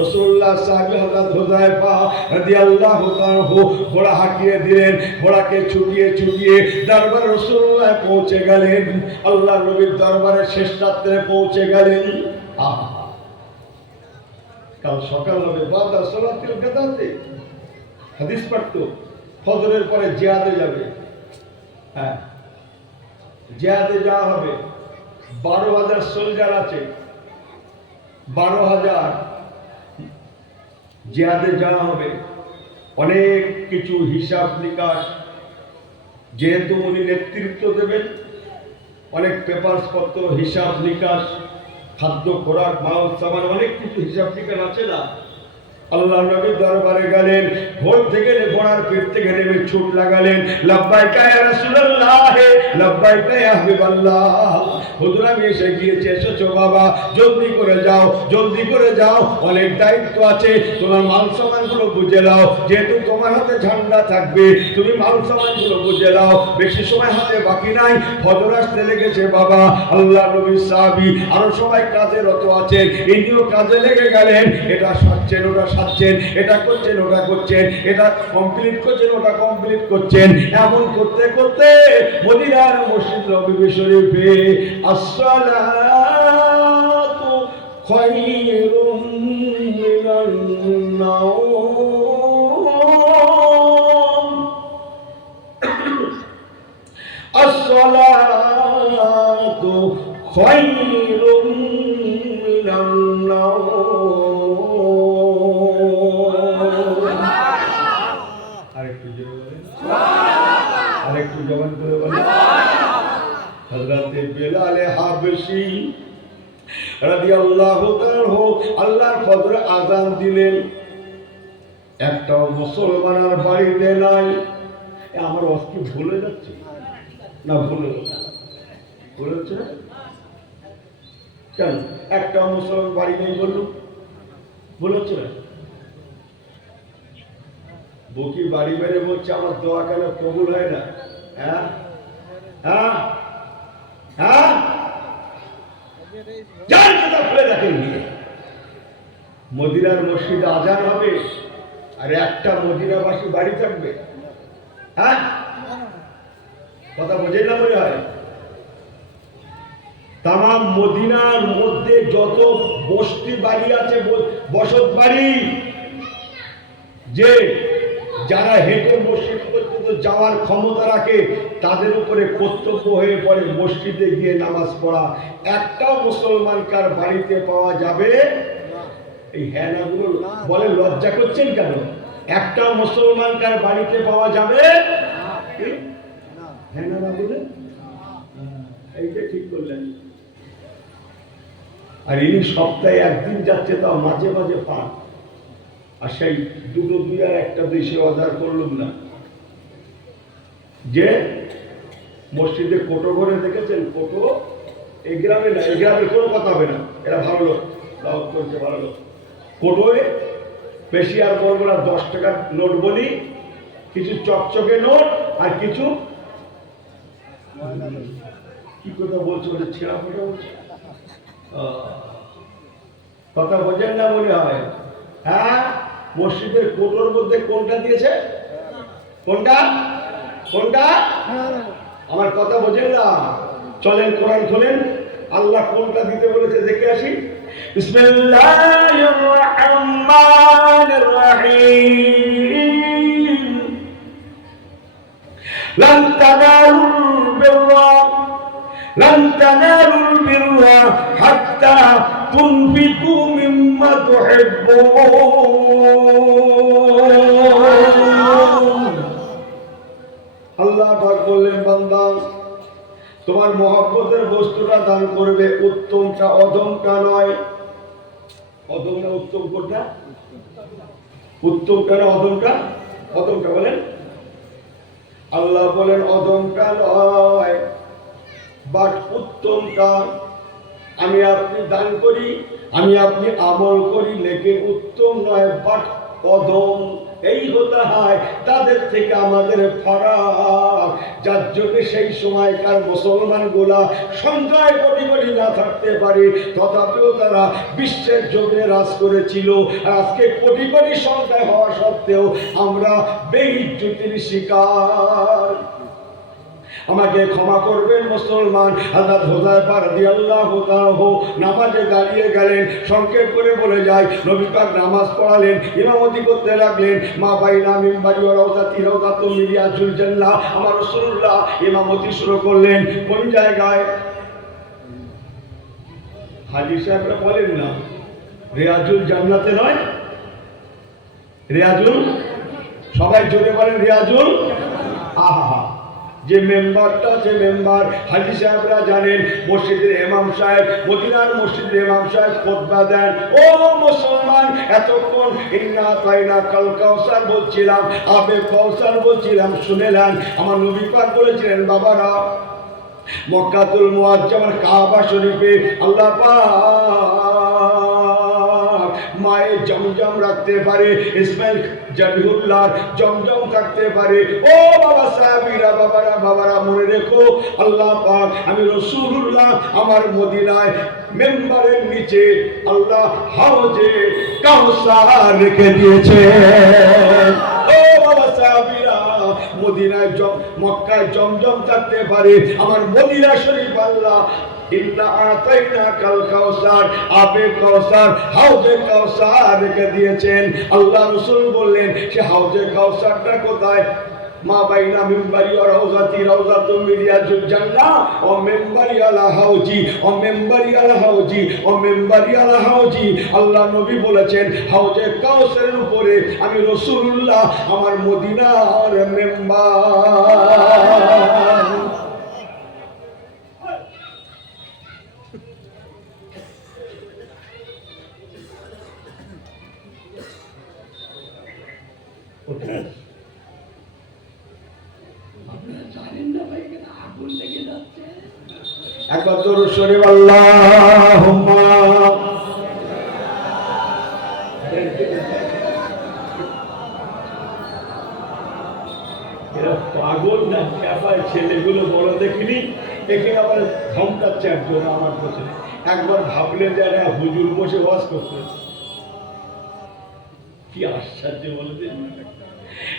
রাসূলুল্লাহ সাহাবী হযরত হুযায়ফা রাদিয়াল্লাহু তাআলা ঘোড়া হাঁকিয়ে দিলেন, ঘোড়াকে ছুটিয়ে দরবার রাসূলুল্লাহ পৌঁছে গেলেন, আল্লাহ নবীর দরবারে শেষ রাত্রে পৌঁছে গেলেন। কাল সকাল হবে বাদা সালাতুল গাদাতে, হাদিস পড়তো ফজরের পরে জিহাদে যাবে। হ্যাঁ, জিহাদে যাওয়া হবে। 12,000 সোলজার আছে, 12,000 জিহাদে যাওয়া হবে। অনেক কিছু হিসাব নিকাশ, যেহেতু উনি নেতৃত্ব দেবেন, অনেক পেপারস পত্র, হিসাব নিকাশ, খাদ্য খোরাক, মাল সামান, অনেক কিছু হিসাব নিকাশ আছে না। আল্লাহ নবী দরবারে গেলেন, ভোর থেকে ঘোড়ার পিঠ থেকে নেমে ছুট লাগালেন, লাব্বাইকা ইয়া রাসূলুল্লাহ, লাব্বাইকা ইয়া হাবিবাল্লাহ। হুজুর আমি এসে গিয়েছি, এসেছো বাবা, জলদি করে যাও, জলদি করে যাও, অনেক দায়িত্ব আছে, তোমার মাল সামানগুলো বুঝে নাও, যেহেতু তোমার হাতে ঝান্ডা থাকবে, তুমি মাল সামানগুলো বুঝে নাও, বেশি সময় হাতে বাকি নাই, ফজর আসতে লেগেছে বাবা। আল্লাহ নবীর সাহাবী আরো সবাই কাজে রত আছেন, ইনিও কাজে লেগে গেলেন, এটা সাজছেন, ওটা সাজছেন, এটা করছেন, ওটা করছেন, এটা কমপ্লিট করছেন, ওটা কমপ্লিট করছেন। এমন করতে করতে মদিনার মসজিদ নববী শরীফে আসসালাতু খায়রুম মিনান নাওম, আসসালাতু খায়রুম মিনান নাওম। আরেকটু জবান করে বলেন। হযরত বেলাল হাবশী রাদিয়াল্লাহু তাআলা আল্লাহর ফজরে আযান দিলেন, একটাও মুসলমানের বাড়িতে নাই। আমার অস্কি ভুলে যাচ্ছে না? ভুলেছে কেন? একটাও মুসলমান বাড়ি নেই বললো, বলেছে বুকি বাড়ি বেড়ে বলছে আমার দোয়া কেন কবুল হয় না? হ্যাঁ হ্যাঁ হ্যাঁ, যার কথা খুলে দেখেন গিয়ে মদিনার মসজিদে আজান হবে আর একটা মদিনাবাসী বাড়ি থাকবে? হ্যাঁ, কথা বোঝেন না মনে হয়? তামাম মদিনার মধ্যে যত বস্তি বাড়ি আছে, বসত বাড়ি, যে যারা হেঁটে মসজিদ পর্যন্ত যাওয়ার ক্ষমতা রাখে, তাদের উপরে কর্তব্য হয়ে পড়ে মসজিদে গিয়ে নামাজ পড়া। একটাও মুসলমানকার বাড়িতে পাওয়া যাবে? এই হ্যানাগুলো বলে লজ্জা করছেন কেন? একটাও মুসলমানকার বাড়িতে পাওয়া যাবে? হ্যাঁ না বলে এইটা ঠিক করলেন। আর ইনি সপ্তাহে একদিন যাচ্ছে, তাও মাঝে মাঝে পান, আর সেই দুটো দুই আর একটা দেশে অর্ডার করলাম না। যে মসজিদে কোটো করে দেখেছেন, কোটো এই গ্রামে না, এই গ্রামের কোনো কথা হবে না, এরা ভালো লোক, দাওয়াত করছে ভালো লোক। কোটোয় বেশি আর বলবো না, 10 টাকার নোট বলি, কিছু চকচকে নোট আর কিছু কি কথা বলছে, বলে ছেঁড়া ফোটা বলছে। কথা বোঝেন না মনে হয়? হ্যাঁ, মসজিদের কোটোর মধ্যে কোনটা দিয়েছে? কোনটা কোনটা? আমার কথা বোঝেন না? চলেন কোরআন খোলেন, আল্লাহ কোনটা দিতে বলেছে দেখে আসি। বিসমিল্লাহির রহমানির রহিম। লান তানালুল বিররা হাত্তা তুনফিকু মিম্মা তুহিব্বুন। আল্লাহ পাক বললেন, বান্দা তোমার মহব্বতের বস্তুটা দান করবে, উত্তমটা অধমটা নয়। অধম না উত্তম? কোনটা উত্তমটা না অধমটা? অধমটা বলেন। আল্লাহ বলেন অধমটা নয়, বাট উত্তমটা। আমি আপনি দান করি, আমি আপনি আমল করি, লেকিন উত্তম নয় বাট অধম। এই হতে হয় তাদের থেকে আমাদের ফারাক, যার জন্য সেই সময়কার মুসলমান গুলা সংখ্যায় কোটি কোটি না থাকতে পারে, তথাপিও তারা বিশ্বের জমিনে রাজ করেছিল। আর আজকে কোটি কোটি সংখ্যায় হওয়া সত্ত্বেও আমরা বেইজ্জতির শিকার। আমাকে ক্ষমা করবেন মুসলমান। হযরত হুযায়ফা রাদিয়াল্লাহু তাআলা নামাজে দাঁড়িয়ে গেলেন, সংক্ষেপ করে বলে যায়, নবী পাক নামাজ পড়ালেন, ইমামতি করতে লাগলেন। মা বাইনা মিম্বারি ওয়া রাউযাতি রাউযাতুম মিন রিয়াজিল জান্নাহ, আমার রাসূলুল্লাহ ইমামতি শুরু করলেন। কোন জায়গায়? হাজী সাহেবরা বলেন না রিয়াজুল জান্নাতে নয়, রিয়াজুল, সবাই জোরে বলেন রিয়াজুল। আহা, যে মেম্বারটা, যে মেম্বার হাজী সাহেবরা জানেন, মসজিদের ইমাম সাহেব, মদিনার মসজিদের ইমাম সাহেব খুতবা দেন। ও মুসলমান, এতক্ষণ ইন্না তাইনা কাল কাউসার বলছিলাম, আবে কাউসার বলছিলাম, শুনেলেন আমার নবী পাক বলেছিলেন, বাবারা মক্কাতুল মুআজ্জামার কাবা শরীফে আল্লাহ পাক মায়ে জমজম রাখতে পারে, ইসমাইল জাবিহুল্লাহ জমজম থাকতে পারে। ও বাবা সাহাবীরা, বাবারা, বাবারা মনে রেখো, আল্লাহ পাক আমি রাসূলুল্লাহ আমার মদিনায় মেম্বারের নিচে আল্লাহ হাউজে কাউসার রেখে দিয়েছে। ও বাবা সাহাবীরা, মদিনায় মক্কায় জমজম থাকতে পারে, আমার মদিনা শরীফ আল্লাহ ইন্না আতাইনা কাল কাউসার, আবে কাউসার, হাউজে কাউসার রেখে দিয়েছেন। আল্লাহ রাসূল বললেন, সে হাউজে কাউসারটা কোথায়? মা বাইনা মিম্বারি ওয়া রাউযাতি রাউযাতুম মিন রিয়াজিল জান্নাহ ও মিম্বারি আলা হাউজি ও মিম্বারি আলা হাউজি ও মিম্বারি আলা হাউজি। আল্লাহ নবী বলেছেন, হাউজে কাউসারের উপরে আমি রাসূলুল্লাহ আমার মদিনার মেম্বার। একবার দরুদ শরীফ আল্লাহুম্মা। এরা পাগল না আবার ছেলেগুলো বড় দেখিনি, একে আবার ধমকাচ্ছে একজন আমার কাছে। একবার ভাবলেন যে এরা হুজুর বসে ওয়াজ করতে, কি আশ্চর্য বলতেন।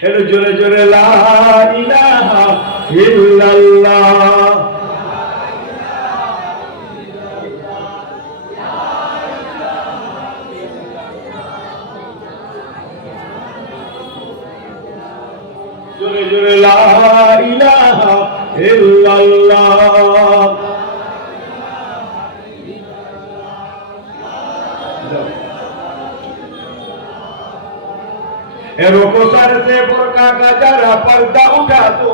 একটু জোরে জোরে লা ইলাহা ইল্লাল্লাহ। জোরে জোরে লা ইলাহা ইল্লাল্লাহ। रुखसर से बुर्का का जरा पर्दा उठा दो,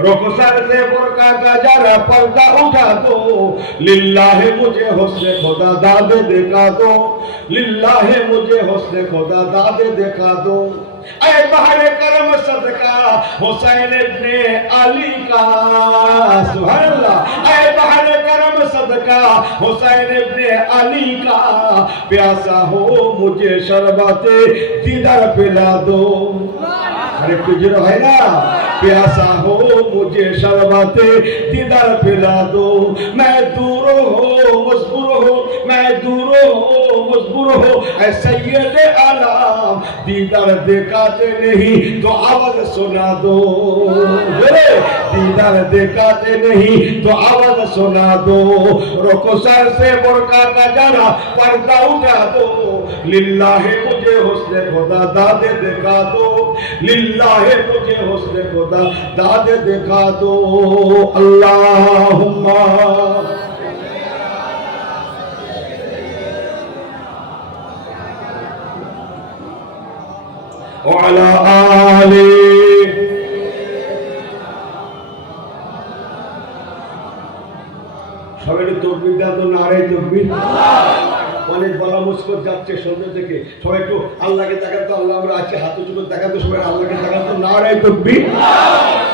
रुखसर से बुर्का का जरा पर्दा उठा दो, लिल्लाहे मुझे हुस्न खुदा दादे दिखा दो, लिल्लाहे मुझे हुस्न खुदा दादे दिखा दो। ऐ बहरे करम सदका हुसैन इब्ने अली का, सुभान अल्लाह। ऐ बहरे करम सदका हुसैन इब्ने अली का, प्यासा हो मुझे शरबते दीदार पिला दो। अरे कुजरा है ना, प्यासा हो मुझे शरबते दीदार पिला दो। मैं दूर हो मजबूर हो, मैं दूर हो मजबूर हो, ऐ सैयद आलम दीदार दिखाते नहीं तो आवाज सुना दो। दीदार दिखाते नहीं तो आवाज सुना दो। रुखसर से बुर्का का जरा पर्दा उठा दो, लिल्लाहे मुझे हुस्न खुदा दादे दिखा दो, लिल्लाहे मुझे हुस्न खुदा दादे दिखा दो। अल्लाहुम्मा وعلى آله। সবাই তকবীর দেন তো, নারে তকবীর। অনেক বলা মুশকিল যাচ্ছে সন্ধ্যা থেকে, সবাই একটু আল্লাহকে দেখাতো, আল্লাহ আমরা আছি, হাত উঁচু করে দেখাতো, সবাই আল্লাহকে দেখাতো, নারে তকবীর।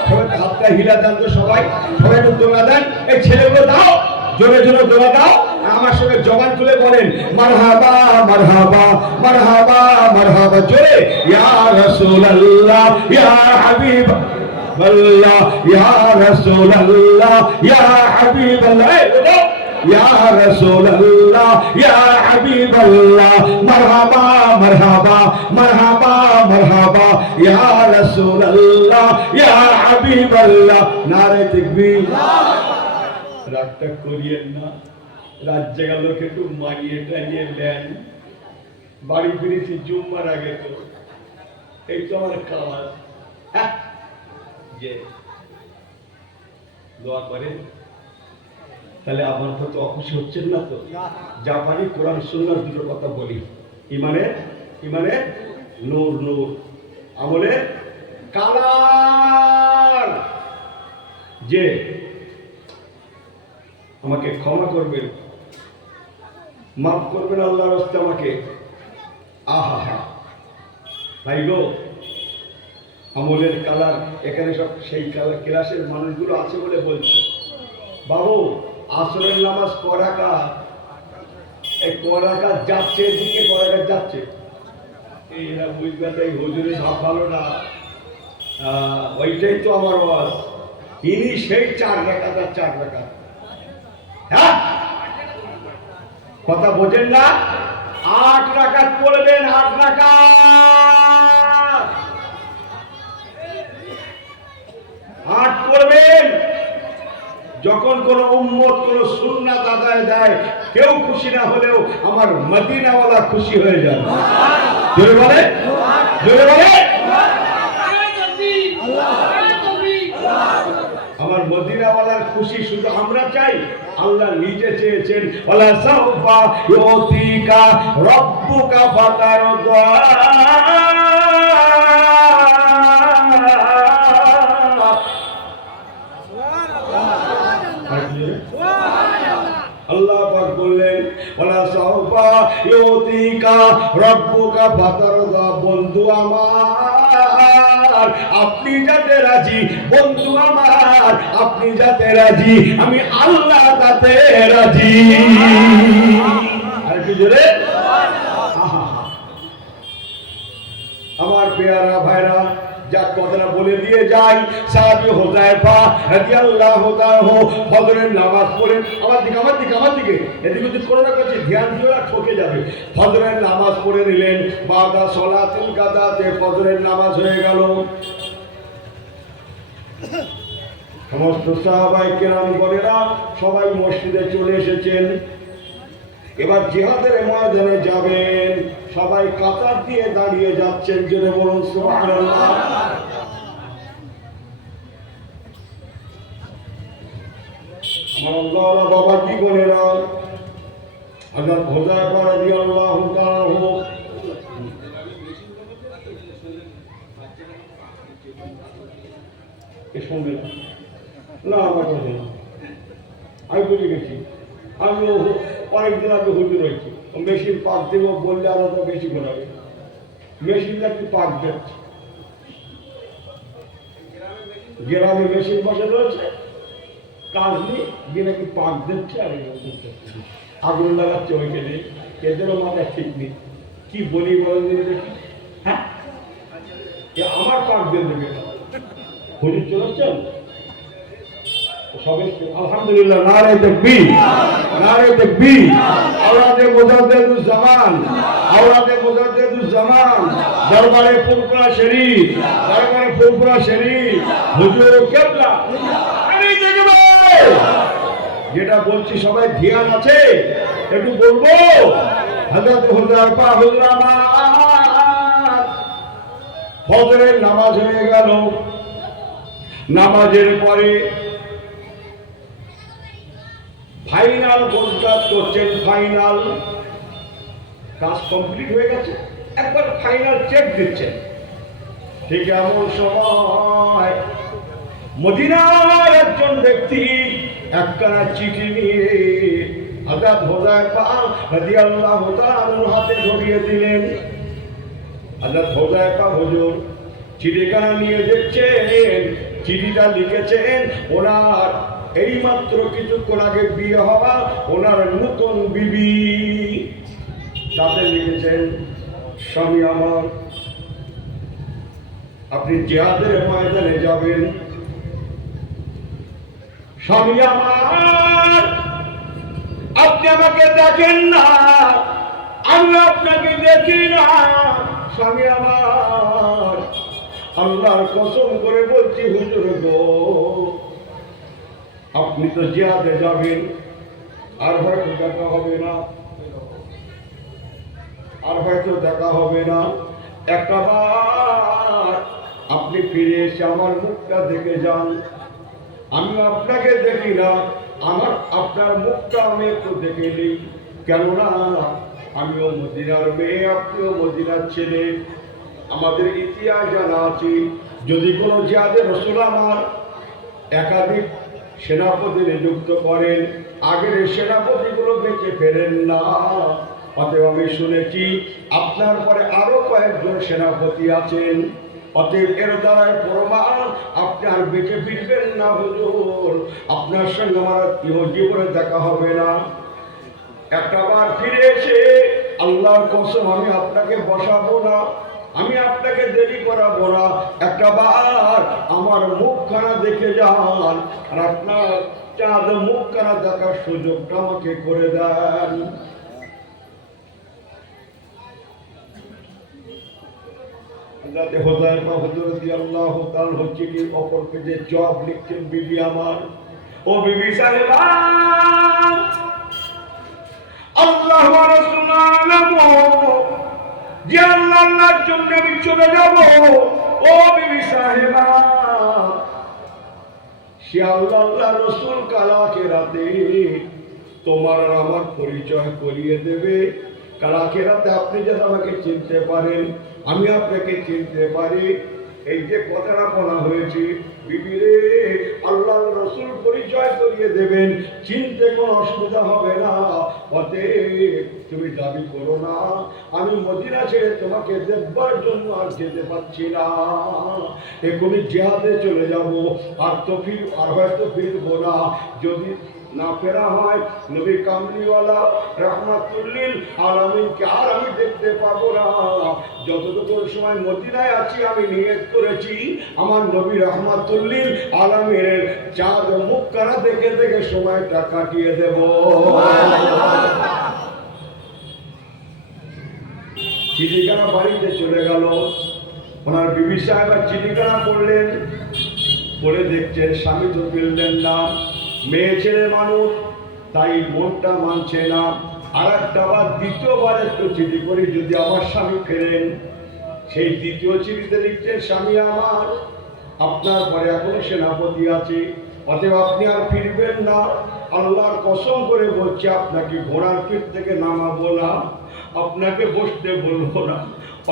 সবাই হাতটা হিলা দেন তো, সবাই সবাই একটু দোলা দেন। এই ছেলেগুলো দাও, জোরে জোরে দোলা দাও। আমার সঙ্গে জবান তুলে বলেন মারহাবা মারহাবা মারহাবা মারহাবা জোরে ইয়া রাসূলুল্লাহ ইয়া হাবিব আল্লাহ ইয়া রাসূলুল্লাহ ইয়া হাবিব আল্লাহ ইয়া রাসূলুল্লাহ ইয়া হাবিব আল্লাহ মারহাবা মারহাবা মারহাবা মারহাবা ইয়া রাসূলুল্লাহ ইয়া হাবিব আল্লাহ নারে তাকবীর রাতটা করিয়েন না রাত জায়গা লোক একটু মানিয়ে টানিয়ে নেন বাড়ি ফিরেছি জুম্মার আগে তো এই তো আমার কাজ যে দোয়া করেন তাহলে আমার তো অখুশি হচ্ছেন না তো যা পারি কোরআন সুন্নাহর দুটো কথা বলি ইমানে ইমানে নূর নূর আমলে কালার যে আমাকে ক্ষমা করবেন মাফ করবেন আল্লাহর রাস্তায় আমাকে আহা হা ভাই গো আমলের কালার এখানে সব সেই কালার ক্লাসের মানুষগুলো আছে বলে বলছে বাবু আসরের নামাজ করাকা এই করাকা যাচ্ছে এদিকে করাকা যাচ্ছে এরা বুঝবে তাই হুজুরের ভাব ভালো না ওইটাই তো আমার আওয়াজ ইনি সেই 4 রাকাত আর 4 রাকাত হ্যাঁ কথা বোঝেন না 8 রাকাত পড়বেন 8 রাকাত 8 পড়বেন যখন কোন উম্মত কোন সুন্নাত আদায় দেয় কেউ খুশি না হলেও আমার মদিনাওয়ালা খুশি হয়ে যায় জোরে বলে জোরে বলে আমার মদিনাওয়ালার খুশি শুধু আমরা চাই আল্লাহ নিজে চেয়েছেন ওয়ালা সাউফা ইউতিকা রাব্বুকা ফাতারদা আল্লাহ পাক বললেন ওয়ালা সাউফা ইউতিকা রাব্বুকা ফাতারদা বন্ধু আমার আপনি যাতে রাজি বন্ধু আমার আপনি যাতে রাজি আমি আল্লাহ তাতে রাজি আর কি জোরে আমার পেয়ারা ভাইরা যা কথাটা বলে দিয়ে যাই সাহাবী হুযায়ফা রাদিয়াল্লাহু তাআলা ফজরের নামাজ পড়েন আমার দিকে এদিকে যদি করোনা করছে ধ্যান দিও না ঠকে যাবে ফজরের নামাজ পড়ে নিলেন বাদা সালাতুল গাদাতে ফজরের নামাজ হয়ে গেল সমস্ত সাহাবায়ে কেরাম বলেরা সবাই মসজিদে চলে এসেছেন এবার জিহাদের ময়দানে যাবেন সবাই কাতার দিয়ে দাঁড়িয়ে যাচ্ছেন জোরে বলুন সুবহানাল্লাহ আমার আল্লাহ বাবা কি বলেরা হযরত হুযায়ফা রাদিয়াল্লাহু তাআলা এ শুনবে না আমার কথা আমি বুঝে গেছি আমি অনেকদিন আগে হুজুর হয়েছি মেশিন পাক দেবো বললে আরো তো বেশি ঘোরাবে মেশিনটা কি পাক দিচ্ছে গ্রামে মেশিন বসে রয়েছে কাজ নেই গিয়ে নাকি পাক দিচ্ছে আর আগুন লাগাচ্ছে ওইখানে এদেরও মাথায় ঠিক নেই কি বলি বলেন দেখি হ্যাঁ আমার পাক দিয়ে দেবে হুজুর চলেছেন আলহামদুলিল্লাহ নারে তাকবীর আওলাদে মুজাদ্দিদুজ জামান দরবারে ফুরফুরা শরীফ হুজুর কিবলা আমি দেখবে যেটা বলছি সবাই ধ্যান আছে একটু বলবো হযরত হুযায়ফা ফজরের নামাজ হয়ে গেল নামাজের পরে ফাইনাল গোলকাজ করছেন ফাইনাল কাজ কমপ্লিট হয়ে গেছে একবার ফাইনাল চেক দিচ্ছেন ঠিক এমন সময় মদিনার একজন ব্যক্তি একখানা চিঠি নিয়ে হযরত হুযায়ফা রাদিয়াল্লাহু তাআলার হাতে ধরিয়ে দিলেন হযরত হুযায়ফা হুজুর চিঠিখানা নিয়ে দেখছেন চিঠিটা লিখেছেন ওনার এইমাত্র কিছুক্ষণ আগে বিয়ে হওয়া ওনার নতুন বিবি। তাতে লিখেছেন, স্বামী আমার, আপনি জিহাদের ময়দানে যাবেন। স্বামী আমার, আপনি আমাকে দেখেন না, আমি আপনাকে দেখি না। স্বামী আমার, আল্লাহর কসম করে বলছি হুজুর গো, আপনি তো জিহাদে যাবেন, আর হয়তো দেখা হবে না, আর হয়তো দেখা হবে না। একবার আপনি ফিরে এসে আমার মুখটা দেখে যান। আমি আপনাকে দেখি না, আপনার মুখটা আমি একটু দেখে নিই। কেননা আমিও মদিনার মেয়ে, আপনিও মদিনার ছেলে। আমাদের ইতিহাস জানা আছে, যদি কোনো জিহাদে রাসূল আমার একাধিক সেনাপতি নিযুক্ত করেন, আগের সেনাপতিগুলো বেঁচে ফেরেন না। অতএব আমি শুনেছি আপনার পরে আরো কয়েকজন সেনাপতি আছেন। অতএব এর দ্বারা প্রমাণ আপনি আর বেঁচে ফিরবেন না হুজুর, আপনার সঙ্গে আমার জীবনে দেখা হবে না। একটাবার ফিরে এসে আল্লাহর কসম আমি আপনাকে বসাবো না, আমি আপনাকে দেরি করাবো না। একটাবার আমার মুখখানা দেখে যান, আর আপনার চাঁদ মুখখানা দেখার সুযোগটা আমাকে করে দেন। হচ্ছে কি অপর পেজে জব লিখছেন বিবি আমার, ও বিবি সাহেবা, আল্লাহ যে আল্লাহর জন্য আমি চলে যাব। ও বিবি সাহেবা, সে আল্লাহ রসুল কালাকে রাতে তোমার আর আমার পরিচয় করিয়ে দেবে। কালাকে রাতে আপনি যেন আমাকে চিনতে পারেন, আমি আপনাকে চিনতে পারি। এই যে কথাটা বলা হয়েছে, বিবি রে, আল্লাহ রসুল পরিচয় করিয়ে দেবেন, চিনতে কোনো অসুবিধা হবে না। অতএব তুমি দাবি করো না আমি মদিনা ছেড়ে তোমাকে দেখবার জন্য আর যেতে পারছি না, এখনই জিহাদে চলে যাব, আর হয়তো ফিরবো না। যদি না ফেরা হয়, নবী কামলিওয়ালা রাহমাতুল লিল আলামিনকে আর আমি দেখতে পাবো না। যতটুকু সময় মদিনায় আছি আমি নিয়ত করেছি আমার নবী রাহমাতুল লিল আলামিনের চাঁদ মুখখানা দেখে দেখে সময়টা কাটিয়ে দেব। চিঠিখানা বাড়িতে চলে গেল। ওনার বিবি সাহেবা চিঠিখানা পড়লেন, পড়ে দেখছেন স্বামী তো ফিরলেন না, মেয়ে ছেলে মানুষ, তাই মনটা মানছে না। আর একটা বার দ্বিতীয়বার একটু চিঠি করি, যদি আমার স্বামী ফেরেন। সেই দ্বিতীয় চিঠিতে লিখছেন, স্বামী আমার, আপনার পরে এখনো সেনাপতি আছে, অতএব আপনি আর ফিরবেন না। আল্লাহর কসম করে বলছে, আপনাকে ঘোড়ার পিঠ থেকে নামাবো না, আপনাকে বসতে বলবো না।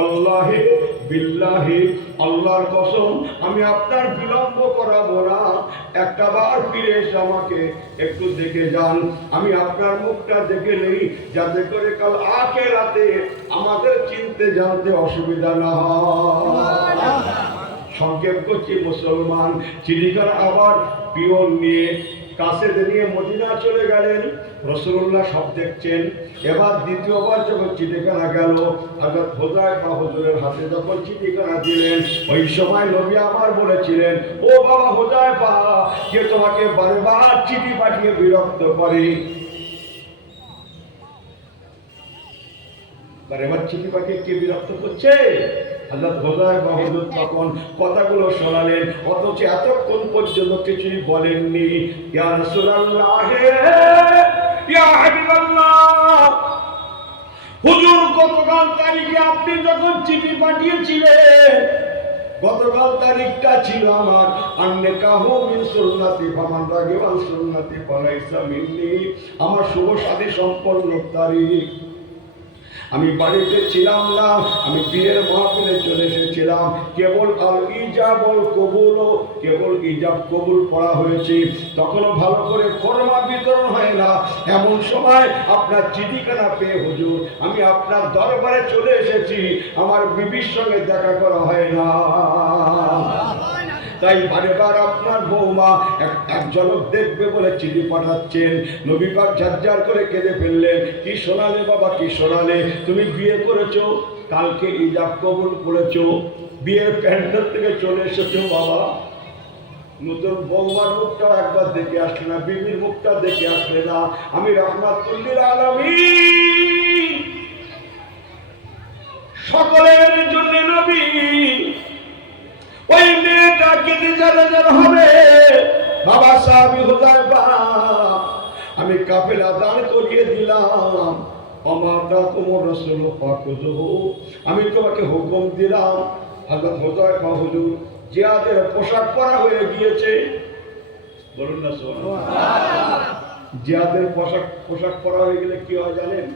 আল্লাহে বিল্লাহি, আল্লাহর কসম আমি আপনার বিলম্ব করাবো না। একটা বার ফিরে এসে আমাকে একটু দেখে যান, আমি আপনার মুখটা দেখে নেই, যাতে করে কাল আখিরাতে আমাদের চিনতে জানতে অসুবিধা না হয়। সংক্ষেপ করছি মুসলমান, চিঠিখানা আবার পিয়ন নিয়ে কাছে নিয়ে মদিনা চলে গেলেন। রাসূলুল্লাহ সব দেখছেন। এবার দ্বিতীয়বার যখন চিঠিখানা গেল, হযরত হুযায়ফা হুজুরের হাতে যখন চিঠিখানা দিলেন, ওই সময় নবী আমার বলেছিলেন, ও বাবা হুযায়ফা, কে তোমাকে বারবার চিঠি পাঠিয়ে বিরক্ত করে? বারবার চিঠি পাঠিয়ে কে বিরক্ত করছে? হযরত হুযায়ফা হুজুর তখন কথাগুলো শোনালেন, অথচ এতক্ষণ পর্যন্ত কিছুই বলেননি। ইয়া রাসূলুল্লাহ, ইয়া হাবিবাল্লাহ, হুজুর গতকাল তারিখে আপনি যখন চিঠি পাঠিয়েছিলেন, গতকাল তারিখটা ছিল আমার আন্নেকাহু মিন সুন্নতি ফামান রাগিবা আন সুন্নতি ফালাইসা মিন্নি, আমার শুভ শাদী সম্পন্ন তারিখ। আমি বাড়িতে ছিলাম না, আমি পীরের মাহফিলে চলে এসেছিলাম। কেবল আল ইজাবল কবুল, কেবল ইজাব কবুল পড়া হয়েছে, তখনও ভালো করে ফরমা বিতরণ হয় না। এমন সময় আপনার চিঠিখানা পেয়ে হুজুর আমি আপনার দরবারে চলে এসেছি, আমার বিবির সঙ্গে দেখা করা হয় না। তাই বারেবার আপনার বৌমা এক ঝলক দেখবে বলে চিঠি পাঠাচ্ছেন। নবী পাক ঝারঝার করে কেঁদে ফেললেন, কি শোনালে বাবা, কি শোনালে? তুমি বিয়ে করেছো, কালকে ইজাব কবুল করেছো, বিয়ের প্যান্ডেল থেকে চলে এসেছো বাবা, নতুন বৌমার মুখটা একবার দেখে আসলে না, বিবির মুখটা দেখে আসলে না। আমি রাহমাতুল লিল আলামিন, সকলের জন্য নবী। ওই মেয়েটা কেঁদে যারা হবে বাবা সাহাবী হুযায়ফা, আমি কাফেলা দাঁড় করিয়ে দিলাম, আমি তোমাকে হুকুম দিলাম। হযরত হুযায়ফা হুজুর জিহাদের পোশাক পরা হয়ে গিয়েছে, বলুন না সুবহানাল্লাহ। জিহাদের পোশাক পরা হয়ে গেলে কি হয় জানেন?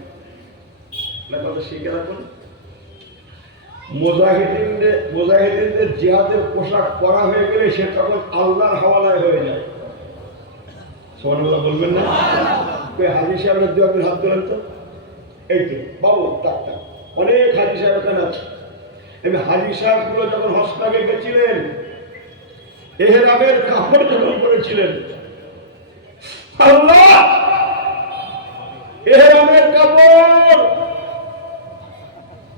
না কথা শিখে রাখুন। মুজাহিদিনদের জিহাদের পোশাক পরা হয়ে গেলে সে তখন আল্লাহর হাওয়ালায় হয়ে যায়। সুবহানাল্লাহ বলবেন না? হাজী সাহেবের দু আপনার হাত তোলেন তো। এই তো বাবু, ডাক্তার অনেক হাজী সাহেব এখানে আছে। আমি হাজী সাহেবগুলো যখন হসপিটালে গেছিলেন, এহরামের কাপড় যখন পরেছিলেন, আল্লাহ, এহরামের কাপড়,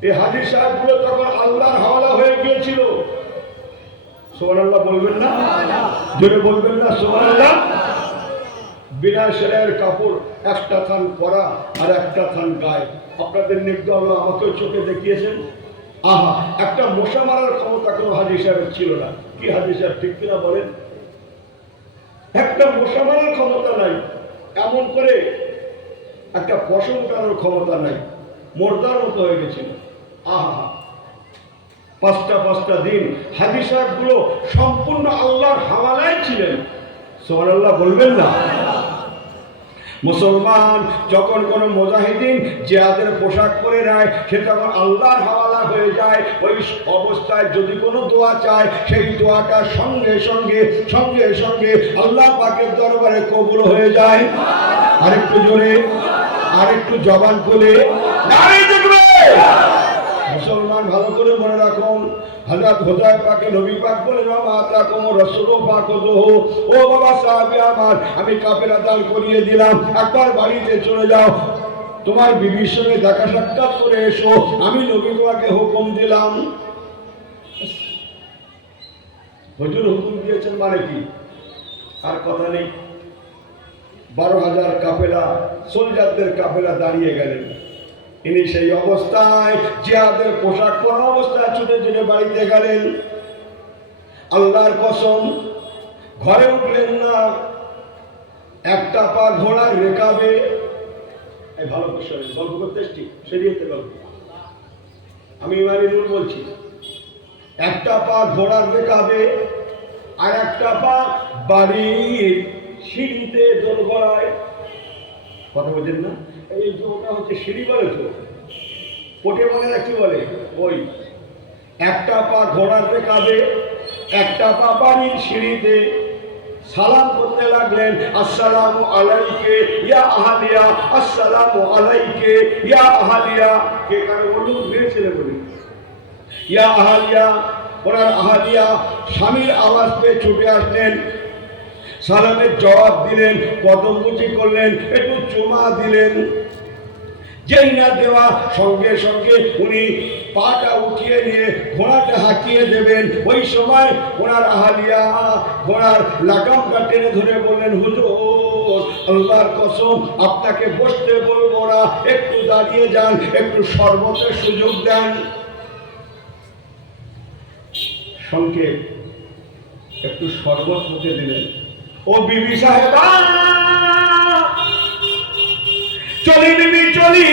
এই হাজী সাহেবগুলো তখন আল্লাহর হাওয়ালা হয়ে গিয়েছিল। সুবহানাল্লাহ বলবেন না? জোরে বলবেন না সুবহানাল্লাহ? বিনা সেলাইয়ের কাপড়, একটা থান পরা আর একটা থান গায়ে। আপনাদের নির্দয় আল্লাহ আমাকেও চোখে দেখিয়েছেন। আহা, একটা মশা মারার ক্ষমতা কোনো হাজী সাহেবের ছিল না। কি হাজী সাহেব ঠিক কিনা বলেন? একটা মশা মারার ক্ষমতা নাই, এমন করে একটা ফসল উঠানোর ক্ষমতা নাই, মোর্দার মতো হয়ে গেছিল। আহা, পাঁচটা দিন হাজী সাহেবগুলো সম্পূর্ণ আল্লাহর হাওয়ালায় ছিলেন। সুবহানাল্লাহ বলবেন না? মুসলমান যখন কোন মুজাহিদিন জিহাদের পোশাক পরে নেয়, সে তখন আল্লাহর হাওয়ালা হয়ে যায়। ওই অবস্থায় যদি কোনো দোয়া চায়, সেই দোয়াটা সঙ্গে সঙ্গে আল্লাহ পাকের দরবারে কবুল হয়ে যায়। আরেকটু জোরে, আরেকটু জবান খুলে মুসলমান ভালো করে মনে রাখুন, হযরত হুযায়ফাকে নবী পাক বলে, ও বাবা সাহাবী আমার, আমি কাফেলা দাঁড় করিয়ে দিলাম, একবার বাড়িতে চলে যাও, তোমার বিবির সঙ্গে দেখা সাক্ষাৎ করে এসো, আমি নবী তোমাকে হুকুম দিলাম। হুজুর হুকুম দিয়েছেন মানে কি? আর কথা নেই। 12,000 কাফেলা, সোলজারদের কাফেলা দাঁড়িয়ে গেলেন। ইনি সেই অবস্থায় জিহাদের পোশাক পরা অবস্থায় ছুটে বাড়িতে গেলেন। আল্লাহর কসম, ঘরে উঠলেন না, একটা পা ঘোড়ার রেকাবে। ভালো বিষয়, গল্প করতে এসছি, শরীয়তে গল্প। আমি ইমানুল বলছি, একটা পা ঘোড়ার রেকাবে আর একটা পা বাড়ির সিঁড়িতে দোরগোড়ায়। কথা বলছেন না? এই যে ওটা হচ্ছে সিঁড়ি বলে তো, কোটে মনে রাখি বলে, ওই একটা পা ঘোড়ার রেকাবে, একটা পা বাড়ির সিঁড়িতে। সালাম করতে লাগলেন, আসসালামু আলাইকে ইয়া আহলিয়া, আসসালামু আলাইকে ইয়া আহলিয়া। কে কারো বলল? মেয়ে ছেলে বলি, ইয়া আহলিয়া। ওনার আহলিয়া স্বামীর আওয়াজ পেয়ে ছুটে আসলেন, সালামের জবাব দিলেন, কদমকুচি করলেন, একটু চুমা দিলেন। যেই না দেওয়া সঙ্গে উনি পাটা উঠিয়ে নিয়ে ঘোড়াটা হাঁকিয়ে দেবেন। ওই সময় ওনার আহলিয়া ঘোড়ার লাগামটা টেনে ধরে বললেন, হুজুর আল্লাহর কসম, আপনাকে বসতে বলবো না, একটু দাঁড়িয়ে যান, একটু শরবতের সুযোগ দেন। সংক্ষেপ, একটু শরবত হতে দিলেন। ও বিবি সাহেবা, চলি বিবি চলি,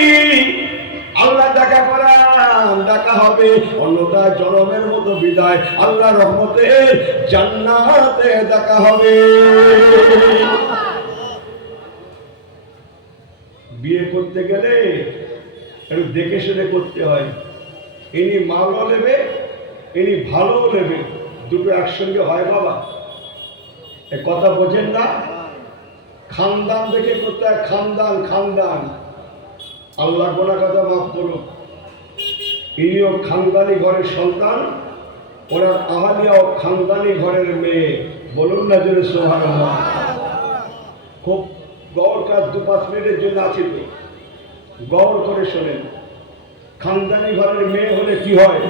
আল্লাহ দেখা করান, দেখা হবে, অন্যথায় জনমের মতো বিদায়, আল্লাহ রহমতের জান্নাতে দেখা হবে। বিয়ে করতে গেলে একটু দেখে শুনে করতে হয়। ইনি মালও নেবে, ইনি ভালো নেবে, দুটো একসঙ্গে হয় বাবা। এ কথা বোঝেন না? খানদান দেখে করতে হয়, খানদান। আল্লাহ গোনা কথা মাফ করুন, ইনিও খানদানি ঘরের সন্তান, ওরা আহালিয়া ও খানদানি ঘরের মেয়ে, বলুন না জোরে সুবহানাল্লাহ। খুব গৌর কাজ 2-5 মিনিটের জন্য আছে তো, গৌর করে শোনেন। খানদানি ঘরের মেয়ে হলে কি হয়?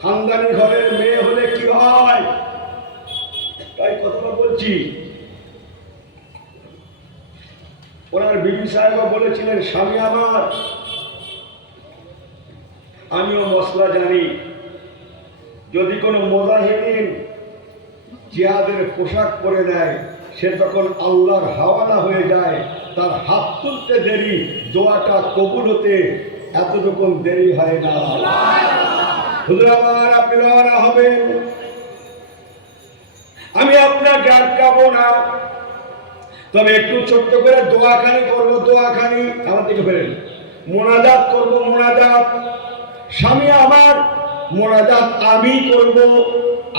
খানদানি ঘরের মেয়ে হলে কি হয়? তাই কথাটা বলছি। ওনার বিবি সাহেবা বলেছিলেন, স্বামী আমার, আমিও মশলা জানি, যদি কোনো মুজাহিদিন জিহাদের পোশাক পরে দেয়, সে তখন আল্লাহর হাওয়ালা হয়ে যায়, তার হাত তুলতে দেরি, দোয়াটা কবুল হতে এতটুকু দেরি হয় না। হুজুর আমার, আপনি রওনা হবেন, আমি আপনাকে আটকাবো না, তবে একটু ছোট্ট করে দোয়াখানি করবো, দোয়াখানি আমার দিকে ফেরেন, মোনাজাত করবো, মোনাজাত। স্বামী আমার, মোনাজাত আমি করব,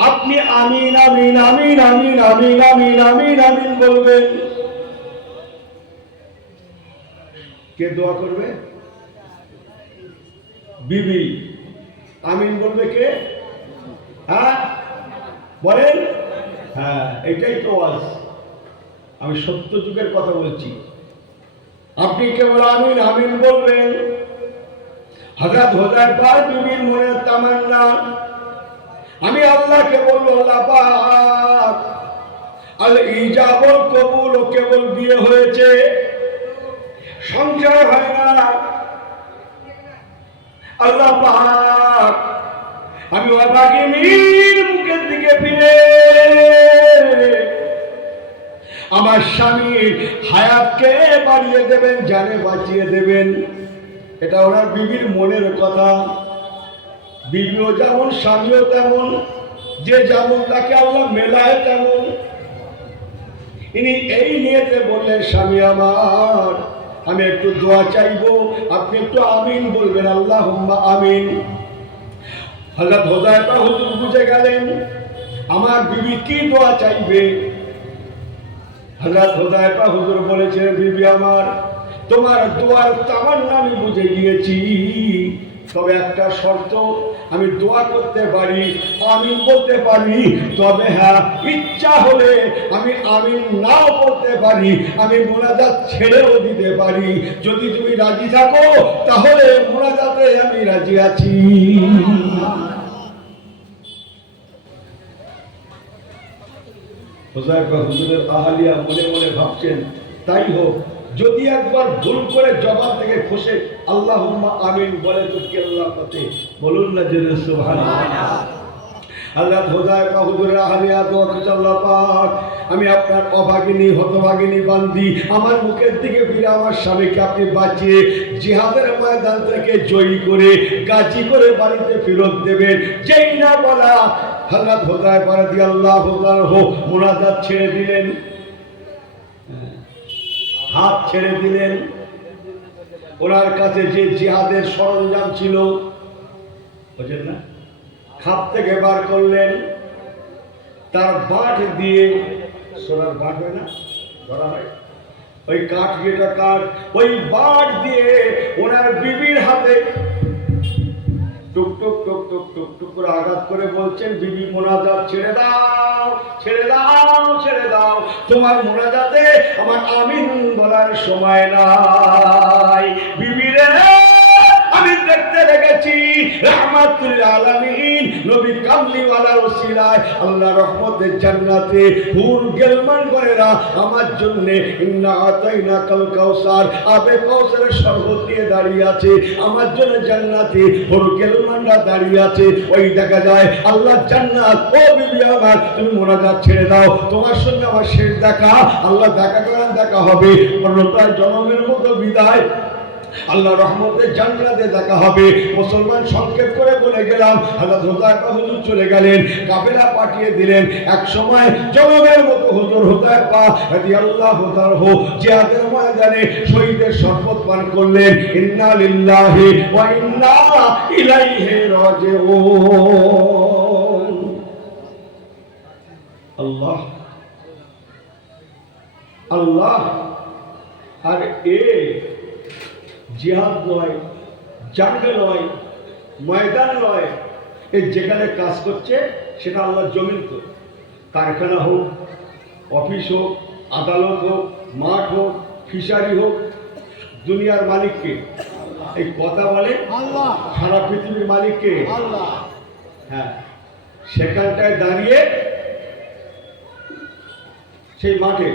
আপনি আমিন আমিন আমিন আমিন আমিন আমিন আমিন আমিন বলবেন। কে দোয়া করবে? বিবি। আমিন বলবে কে? হ্যাঁ বলেন। হ্যাঁ, এটাই তো আজ আমি সত্য যুগের কথা বলছি। আপনি কেবল আমিন আমিন বলবেন। হযরত হুযায়ফা বিবির মনের তামান্না, আমি আল্লাহকে বলবো, আল্লাহ পাক, আল ইজাবুল কবুল, কেবল বিয়ে হয়েছে, সংসার হয় না। আল্লাহ পাক, আমি অভাগিনীর মুখের দিকে ফিরে আমার স্বামীর হায়াতকে বাড়িয়ে দেবেন, জানে বাঁচিয়ে দেবেন। এটা ওনার বিবির মনের কথা। বিবিও যেমন, স্বামীও তেমন, যে যেমন তাকে আল্লাহ মেলায় তেমন। ইনি এই নিয়েতে বললেন, স্বামী আমার, আমি একটু দোয়া চাইবো, আপনি একটু আমিন বলবেন, আল্লাহুম্মা আমিন। হযরত হুযায়ফা হুজুর বুঝে গেলেন আমার বিবি কি দোয়া চাইবে। হযরত হুযায়ফা হুজুর বলেছেন, বিবি আমার, তোমার দোয়ার তামান্না আমি বুঝে গিয়েছি, তবে একটা শর্ত, আমি দোয়া করতে পারি, আমিন বলতে পারি, তবে হ্যাঁ, ইচ্ছা হলে আমি আমিন নাও বলতে পারি, আমি মোনাজাত ছেড়েও দিতে পারি। যদি তুমি রাজি থাকো তাহলে মোনাজাতে আমি রাজি আছি। হুযায়ফা হুজুরের আহলিয়া মনে মনে ভাবছেন, তাই হোক, যদি একবার ভুল করে জবান থেকে খসে আল্লাহুম্মা আমিন বলে তো কি আল্লাহর পথে, বলুন না জোরে সুবহানাল্লাহ। হযরত হুযায়ফা হুজুরের আহলিয়া দোয়া করছে, আল্লাহ পাক, আমি আপনার অভাগিনী হতভাগিনী বান্দি, আমার মুখের দিকে ফিরে আমার স্বামীকে আপনি বাঁচিয়ে জিহাদের ময়দান থেকে জয়ী করে গাজী করে বাড়িতে ফেরত দেবেন। যেই না বলা, হযরত হুযায়ফা রাদিয়াল্লাহু তাআলা মুনাজাত ছেড়ে দিলেন, হাত ছেড়ে দিলেন। ওনার কাছে যে জিহাদের সরঞ্জাম ছিল, বুঝলেন না, খাপ থেকে বার করলেন, তার বাঁট দিয়ে, সোনার বাঁট হয় না, ধরা হয়, ওই কাঠ, যেটা কাঠ, ওই বাঁট দিয়ে ওনার বিবির হাতে টুক টুক টুক টুক টুক টুক করে আঘাত করে বলছেন, বিবি মোনাজাত ছেড়ে দাও, ছেড়ে দাও, ছেড়ে দাও, তোমার মোনাজাতে আমার আমিন বলার সময় নাই। বিবি রে, আমি দেখতে রেখেছি রাহমাতুল আলামিন নবী কামলিওয়ালার ওসিলায় আল্লাহ রহমতের জান্নাতে হুর গেলমান করেরা আমার জন্য ইন্না আতাইনাকাল কাউসার, আবে কাউসারের শরবত দিয়ে দাঁড়িয়ে আছে, আমার জন্য জান্নাতে হুর গেলমানরা দাঁড়িয়ে আছে। ওই দেখা যায় আল্লাহ জান্নাত, ও বিবি আমার, তুমি মোনাজাত ছেড়ে দাও, তোমার সঙ্গে আমার শেষ দেখা, আল্লাহ দেখা করার দেখা হবে, পরলোকায় জনমের মতো বিদায়, আল্লাহ রহমতের জান্নাতে দেখা হবে। মুসলমান সংক্ষেপ করে বলে গেলাম, হযরত হুযায়ফা হুজুর চলে গেলেন, কাফেলা পাঠিয়ে দিলেন। এক সময় জনমের মতো হুজুর হুযায়ফা রাদিয়াল্লাহু তাআলা জিহাদের ময়দানে শহীদের শরবত পান করলেন। ইন্না লিল্লাহি ওয়া ইন্না ইলাইহি রাজিউন। আল্লাহ আল্লাহ। আর জিহাদ নয়, জায়গা নয়, ময়দান নয়, এই যেখানে কাজ করছে সেটা আল্লাহর জমিন। তো কারখানা হোক, অফিস হোক, আদালত হোক, মাঠ হোক, ফিশারি হোক, দুনিয়ার মালিককে এই কথা বলে আল্লাহ, সারা পৃথিবীর মালিককে আল্লাহ। হ্যাঁ, সেখানটায় দাঁড়িয়ে সেই মাঠে,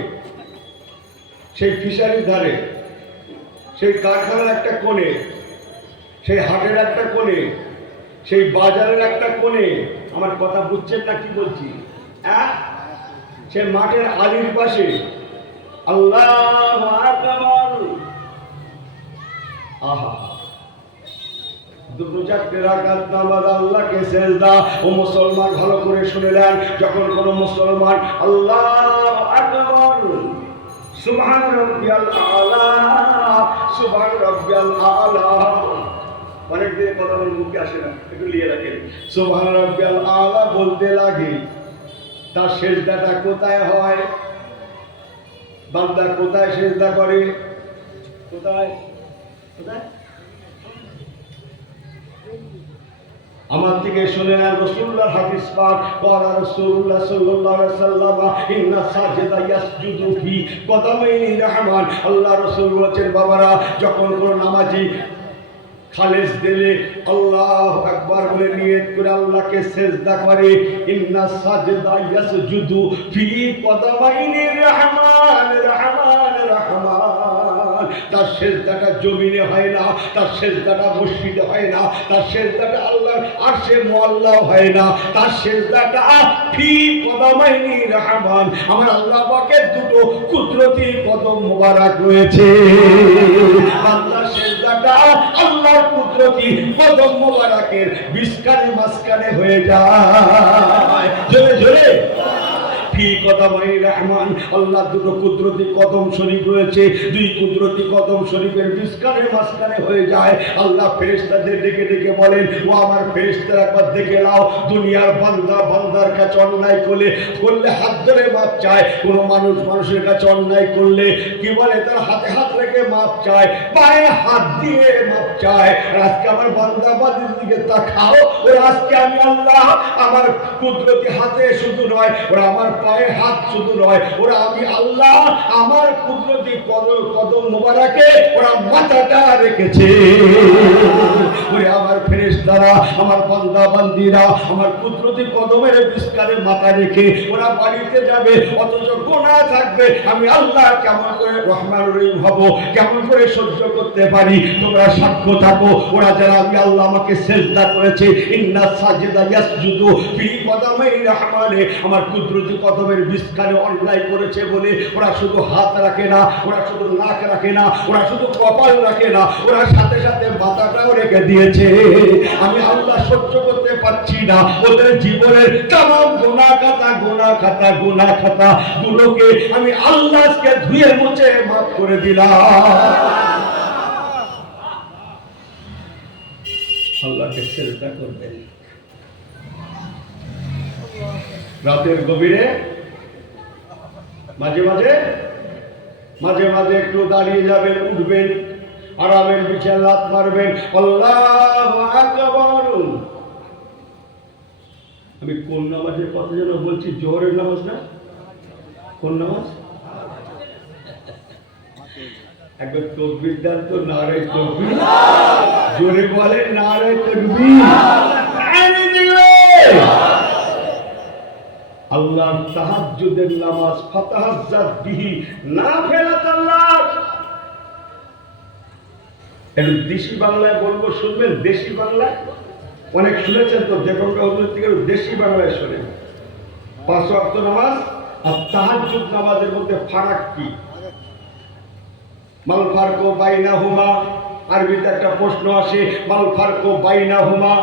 সেই ফিশারির ধারে, সেই কারখানার একটা কোণে, সেই হাটের একটা কোণে, সেই বাজারের একটা কোণে, আমার কথা বুঝছেন না কি বলছি? হ্যাঁ, সে মাঠের আলির পাশে আল্লাহু আকবার, আহা, দুটো চারটে রাকাত নামাজ, আল্লাহকে সেজদা। ও মুসলমান, ভালো করে শুনে নেন, যখন কোন মুসলমান আল্লাহু আকবার, সুবহান রাব্বিয়াল আলা, সুবহান রাব্বিয়াল আলা, অনেক দিন কথা বলে মুখে আসে না, একটু লিয়ে রাখেন, সুবহান রাব্বিয়াল আলা বলতে লাগে, তার সেজদাটা কোথায় হয়? বান্দা কোথায় সেজদা করে? কোথায় কোথায়? আমার থেকে শুনে নেন রাসূলুল্লাহর হাদিস পাক, ক্বালা রাসূলুল্লাহ সাল্লাল্লাহু আলাইহি ওয়াসাল্লাম, ইন্না সাজিদা ইয়াসজুদু ফি কদামাইনি রাহমান। আল্লাহ রাসূল বলেছেন, বাবারা, যখন কোন নামাজি খালেস দিলে আল্লাহু আকবার বলে নিয়ত করে আল্লাহকে সেজদা করে, ইন্না সাজিদা ইয়াসজুদু ফি কদামাইনি রাহমান, রাহমান রাহমান। তার সেজদাটা জমিনে হয় না, তার সেজদাটা মসজিদে হয় না, তার সেজদাটা আল্লাহর আরশে মুআল্লা হয় না, তার সেজদাটা ফি কদামাইনি রাহমান, আমার আল্লাহ পাকের দুটো কুদরতি কদম মোবারক রয়েছে। আল্লাহর সেজদাটা আল্লাহর কুদরতি কদম মোবারকের বিস্কারে মাসকানে হয়ে যায়। জোরে জোরে ফি কদামাইনি রাহমান, আল্লাহ দুটো কুদরতি কদম শরীফ রয়েছে, দুই কুদরতি কদম শরীফের বিস্কারে মাসকানে হয়ে যায়। আল্লাহ ফেরেশতাদের ডেকে ডেকে বলেন, ও আমার ফেরেশতারা, একবার দেখে নাও, দুনিয়ার বান্দা বান্দার কাছে অন্যায় করলে হাত ধরে মাপ চায়। কোন মানুষ মানুষের কাছে অন্যায় করলে কি বলে? তার হাতে হাত রেখে মাপ চায়, পায়ে হাত দিয়ে মাপ চায়। আজকে আমার বান্দা বান্দির দিকে তাকাও, ওরা আজকে আমি আল্লাহ আমার কুদরতি হাতে শুধু নয়, ওরা আমার পায়ে হাত শুধু নয়, ওরা আমি আল্লাহ আমার কুদরতি কদম মোবারকে ওরা মাথাটা রেখেছে। ওরে আমার ফেরেশতারা, আমার বান্দা বান্দিরা আমার কুদরতি কদমের বিস্কারে মাথা রেখে ওরা বাড়িতে যাবে, অথচ গুনাহ থাকবে। আমি আল্লাহ কেমন করে রহমান রহিম হব, কেমন করে সহ্য করতে পারি? তোমরা সাক্ষ্য থাকো, ওরা যারা আমি আল্লাহ আমাকে সেজদা করেছে, ইন্না সাজিদা ইয়াসজুদু ফি কদামাইনি রাহমানে, আমার কুদরতি কদমের বিস্কারে অন্যায় করেছে বলে ওরা শুধু হাত রাখে না, ওরা শুধু নাক রাখে না, ওরা শুধু কপাল রাখে না, ওরা সাথে সাথে মাথাটাও রেখে দিয়েছে। আমি আল্লাহ সহ্য করতে পারছি না, ওদের জীবনের তামাম গুনাহ খাতা গুলোকে আমি আল্লাহকে ধুয়ে মুছে মাফ করে দিলাম। আল্লাহকে সেজদা করবেন রাতের গভীরে, মাঝে মাঝে একটু দাঁড়িয়ে যাবেন, উঠবেন, আরামের বিছানায় লাত মারবেন, আল্লাহু আকবার। আমি কোন নামাজের কথা যেন বলছি? জোহরের নামাজ না? কোন নামাজ? একবার তাকবীর দেন তো, নারে তাকবীর, জোরে বলেন নারে তাকবীর। আল্লাহ তাহাজ্জুদের নামাজ, ফাতাহাজ্জাত বিহি নাফিলাতান লাক। একটু দেশি বাংলায় বলবো, শুনবেন? দেশি বাংলায় অনেক শুনেছেন তো, দেখুন থেকে দেশি বাংলায় শোনেন। 5 ওয়াক্ত নামাজ আর তাহাজ্জুদ নামাজের মধ্যে ফারাক কি? মাল ফারকু বাইনাহুমা, আরবিতে একটা প্রশ্ন আসে, মাল ফারকু বাইনাহুমা,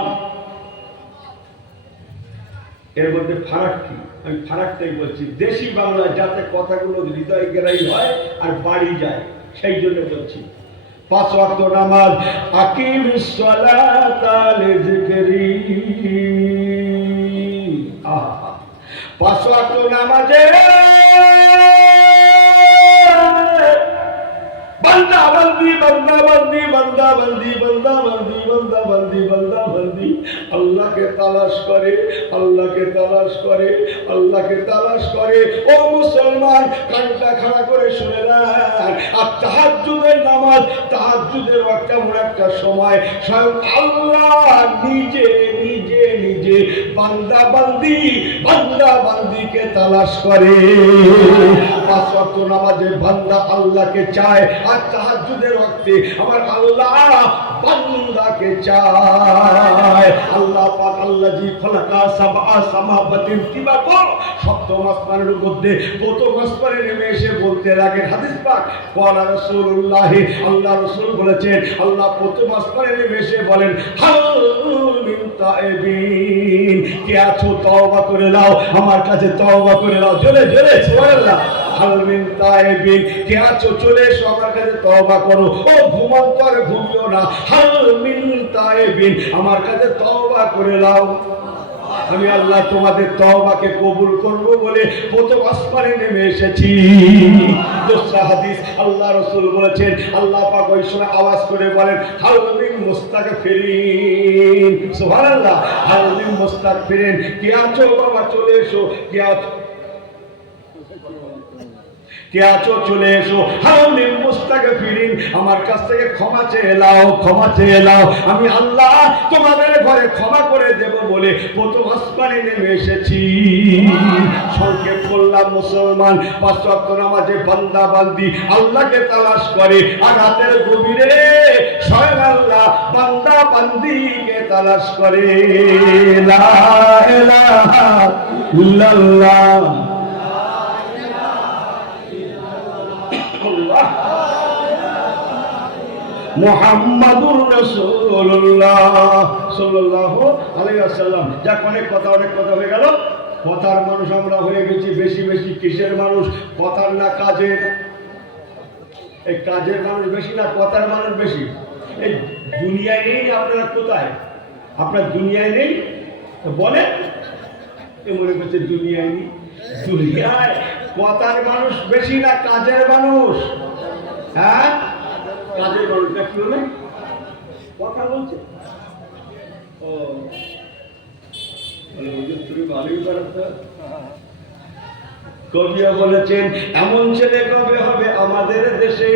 এর মধ্যে ফারাক কি? আমি ফারাকটাই বলছি দেশি বাংলা, যাতে কথাগুলো হৃদয় গেরাই হয় আর বাড়ি যায়, সেই জন্য বলছি। 5 ওয়াক্ত নামাজ, আকিমিস সালাতা লিযিকরি, 5 ওয়াক্ত নামাজে বান্দা বান্দি বান্দা বান্দি বান্দা বান্দি বান্দা বান্দি বান্দা বান্দি বান্দা বান্দি আল্লাহকে তালাশ করে, আল্লাহকে তালাশ করে, আল্লাহকে তালাশ করে। ও মুসলমান, কানটা খাড়া করে শুনে নেন। আর তাহাজ্জুদের নামাজ, তাহাজ্জুদের ওয়াক্ত এমন একটা সময় স্বয়ং আল্লাহ নিজে নিজে নিজে বান্দা বান্দিকে তালাশ করে। পাঁচ ওয়াক্ত নামাজে বান্দা আল্লাহকে চায়, আর তাহাজ্জুদের ওয়াক্তে আমার আল্লাহ বান্দাকে চায়। আল্লাহ পাক আল্লাযী খলাকা সাবআ সামাওয়াতিন তিবাকা, সপ্তম আসমানের মধ্যে প্রথম আসমানে নেমে এসে বলতে লাগেন হাদিস পাক, ওয়ালা রাসূলুল্লাহ, আল্লাহ রাসূল বলেছেন, আল্লাহ প্রথম আসমানে নেমে এসে বলেন, হাল মিন তাইবিন, কে আছো তওবা করে নাও, আমার কাছে তওবা করে নাও। জোরে জোরে সুবহানাল্লাহ। হাল মিন তাইবিন, কে আছো চলে এসো আমার কাছে তওবা করো। ও ঘুমান্ত আর ঘুমিও না, হাল মিন তাইবিন, আমার কাছে তওবা করে নাও। আমি আল্লাহ তোমাদের তওবাকে কবুল করব বলে প্রথম আসমানে নেমে এসেছি। দোসরা হাদিস, আল্লাহ রাসূল বলেছেন, আল্লাহ পাক ওই সময় আওয়াজ করে বলেন, হাল মিন মুস্তাগফিরিন, সুবহানাল্লাহ, হাল মিন মুস্তাগফিরিন, কে আছো বাবা চলে এসো, কে আছো চলে এসো। হাল মিন মুস্তাগফিরিন, আমার কাছ থেকে ক্ষমা চেয়ে নাও, ক্ষমা চেয়ে নাও, আমি আল্লাহ তোমাদের ঘরে ক্ষমা করে দেব বলে প্রথম আসমানে নেমে এসেছি। সংক্ষেপ করলাম মুসলমান, পাঁচ ওয়াক্ত নামাজে বান্দা বান্দি আল্লাহকে তালাশ করে, আর রাতের গভীরে স্বয়ং আল্লাহ বান্দা বান্দিকে তালাশ করে। লা ইলাহা ইল্লাল্লাহ মুহাম্মাদুর রাসূলুল্লাহ সাল্লাল্লাহু আলাইহি ওয়াসাল্লাম। যাক, অনেক কথা হয়ে গেল। কথার মানুষ আমরা হয়ে গেছি বেশি বেশি। কিসের মানুষ? কথার না কাজের? এই কাজের মানুষ বেশি না কথার মানুষ বেশি? এই দুনিয়ায় নেই আপনারা? কোথায় আপনার দুনিয়ায় নেই? বলে মনে করছে দুনিয়ায় নেই। দুনিয়ায় কথার মানুষ বেশি না কাজের মানুষ? হ্যাঁ, কাজের মানুষটা কি হলে কথা বলছে। ও তুমি ভালোই পারতো। কবিরা বলেছেন, এমন ছেলে কবে হবে আমাদের দেশে,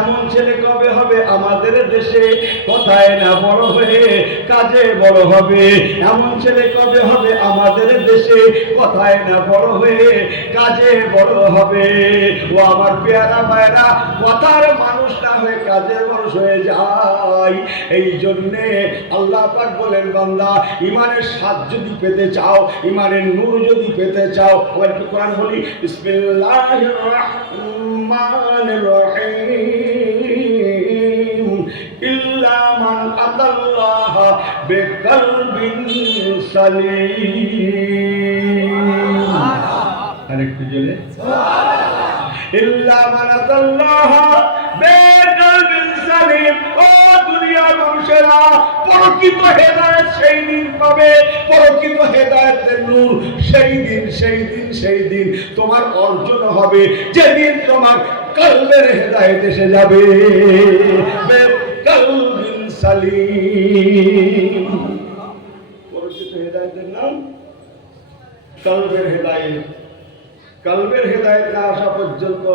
এমন ছেলে কবে হবে আমাদের দেশে, কথায় না বড় হয়ে কাজে বড় হবে। এমন ছেলে কবে হবে আমাদের দেশে, কথায় না বড় হয়ে কাজে বড় হবে। ও আমার পেয়ারা ভাইরা, কথার মানুষ না হয়ে কাজের মানুষ হয়ে যায়। এই জন্যে আল্লাহ পাক বলেন, বান্দা ইমানের স্বাদ যদি পেতে চাও, ইমানের নূর যদি পেতে চাও, আবার কি কোরআন বলি, বিসমিল্লাহির রহমানির রহিম, ইল্লা মান আতাল্লাহ বিকলবিন সালিম। আরেকটু জোরে, ইল্লা মান আতাল্লাহ বিকলবিন সালিম। ও দুনিয়ার মানুষেরা, প্রকৃত হেদায়েত সেই দিন পাবে, প্রকৃত হেদায়েতের নূর সেই দিন তোমার অর্জন হবে, যেদিন তোমার কলবের হেদায়েত এসে যাবে। কলবিন সালিম, প্রকৃত হেদায়েতের নাম কলবের হেদায়েত। কলবের হেদায়েত না আসা পর্যন্ত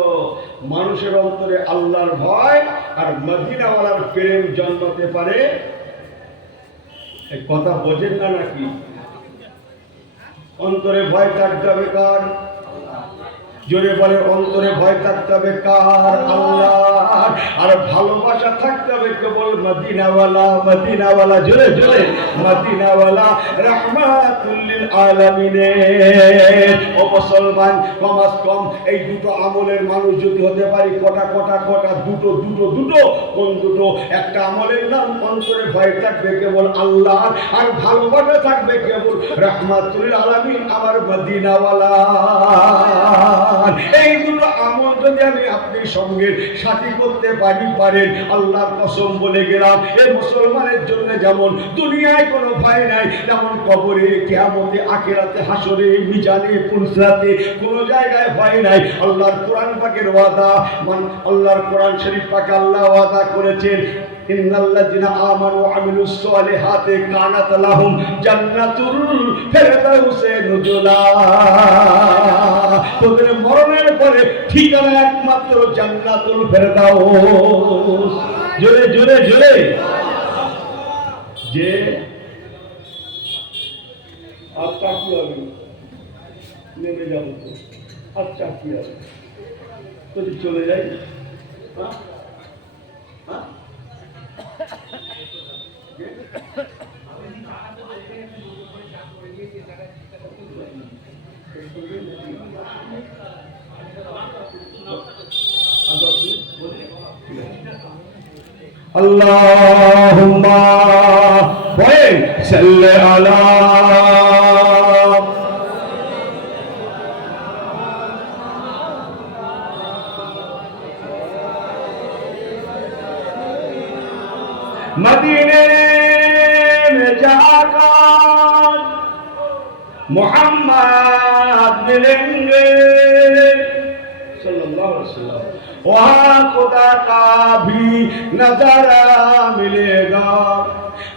মানুষের অন্তরে আল্লাহর ভয় আর মদিনাওয়ালার প্রেম জন্মাতে পারে। এই কথা বোঝেন না নাকি? অন্তরে ভয় থাকতে হবে কার? জোরে বলে, অন্তরে ভয় থাকতে হবে কার? আল্লাহ। আর ভালোবাসা থাকতে হবে কেবল মদিনাওয়ালা, মদিনাওয়ালা, জোরে জোরে, মদিনাওয়ালা রাহমাতুল লিল আলামিনের। ও মুসলমান, কমাস কম এই দুটো আমলের মানুষ যদি হতে পারি, কটা দুটো। কোন দুটো? একটা আমলের নাম অন্তরে ভয় থাকবে কেবল আল্লাহ, আর ভালোবাসা থাকবে কেবল রাহমাতুল লিল আলামিন, আমার মদিনাওয়ালা। এই দুটো আমল যদি আমি আপনি সঙ্গে সাথী করতে পারেন, আল্লাহর কসম বলে গেলাম, এই মুসলমানের জন্য যেমন দুনিয়ায় কোনো ভয় নাই, তেমন কবরে, কিয়ামতে, আখিরাতে, হাসরে, মিজানে, পুলসিরাতে কোনো জায়গায় ভয় নাই। আল্লাহর কোরআন পাকের ওয়াদা, আল্লাহর কোরআন শরীফ পাকে আল্লাহ ওয়াদা করেছেন, ইন্নাল্লাযিনা আমানু ওয়া আমিলুস সালিহাতি কানাত লাহুম জান্নাতুল ফিরদাউসে নুজুলা। তোদের মরণের পরে ঠিকানা একমাত্র জান্নাতুল ফিরদাউস। জোরে জোরে জোরে। যে আচ্ছা কি হবে, নেমে যাব তো, আচ্ছা কি হবে যদি চলে যাই, হ্যাঁ হ্যাঁ আল্লাহুম্মা সাল্লি আলা मदीने में जाकर मोहम्मद मिलेंगे सल्लल्लाहु अलैहि वसल्लम, वहाँ खुदा का भी नजारा मिलेगा।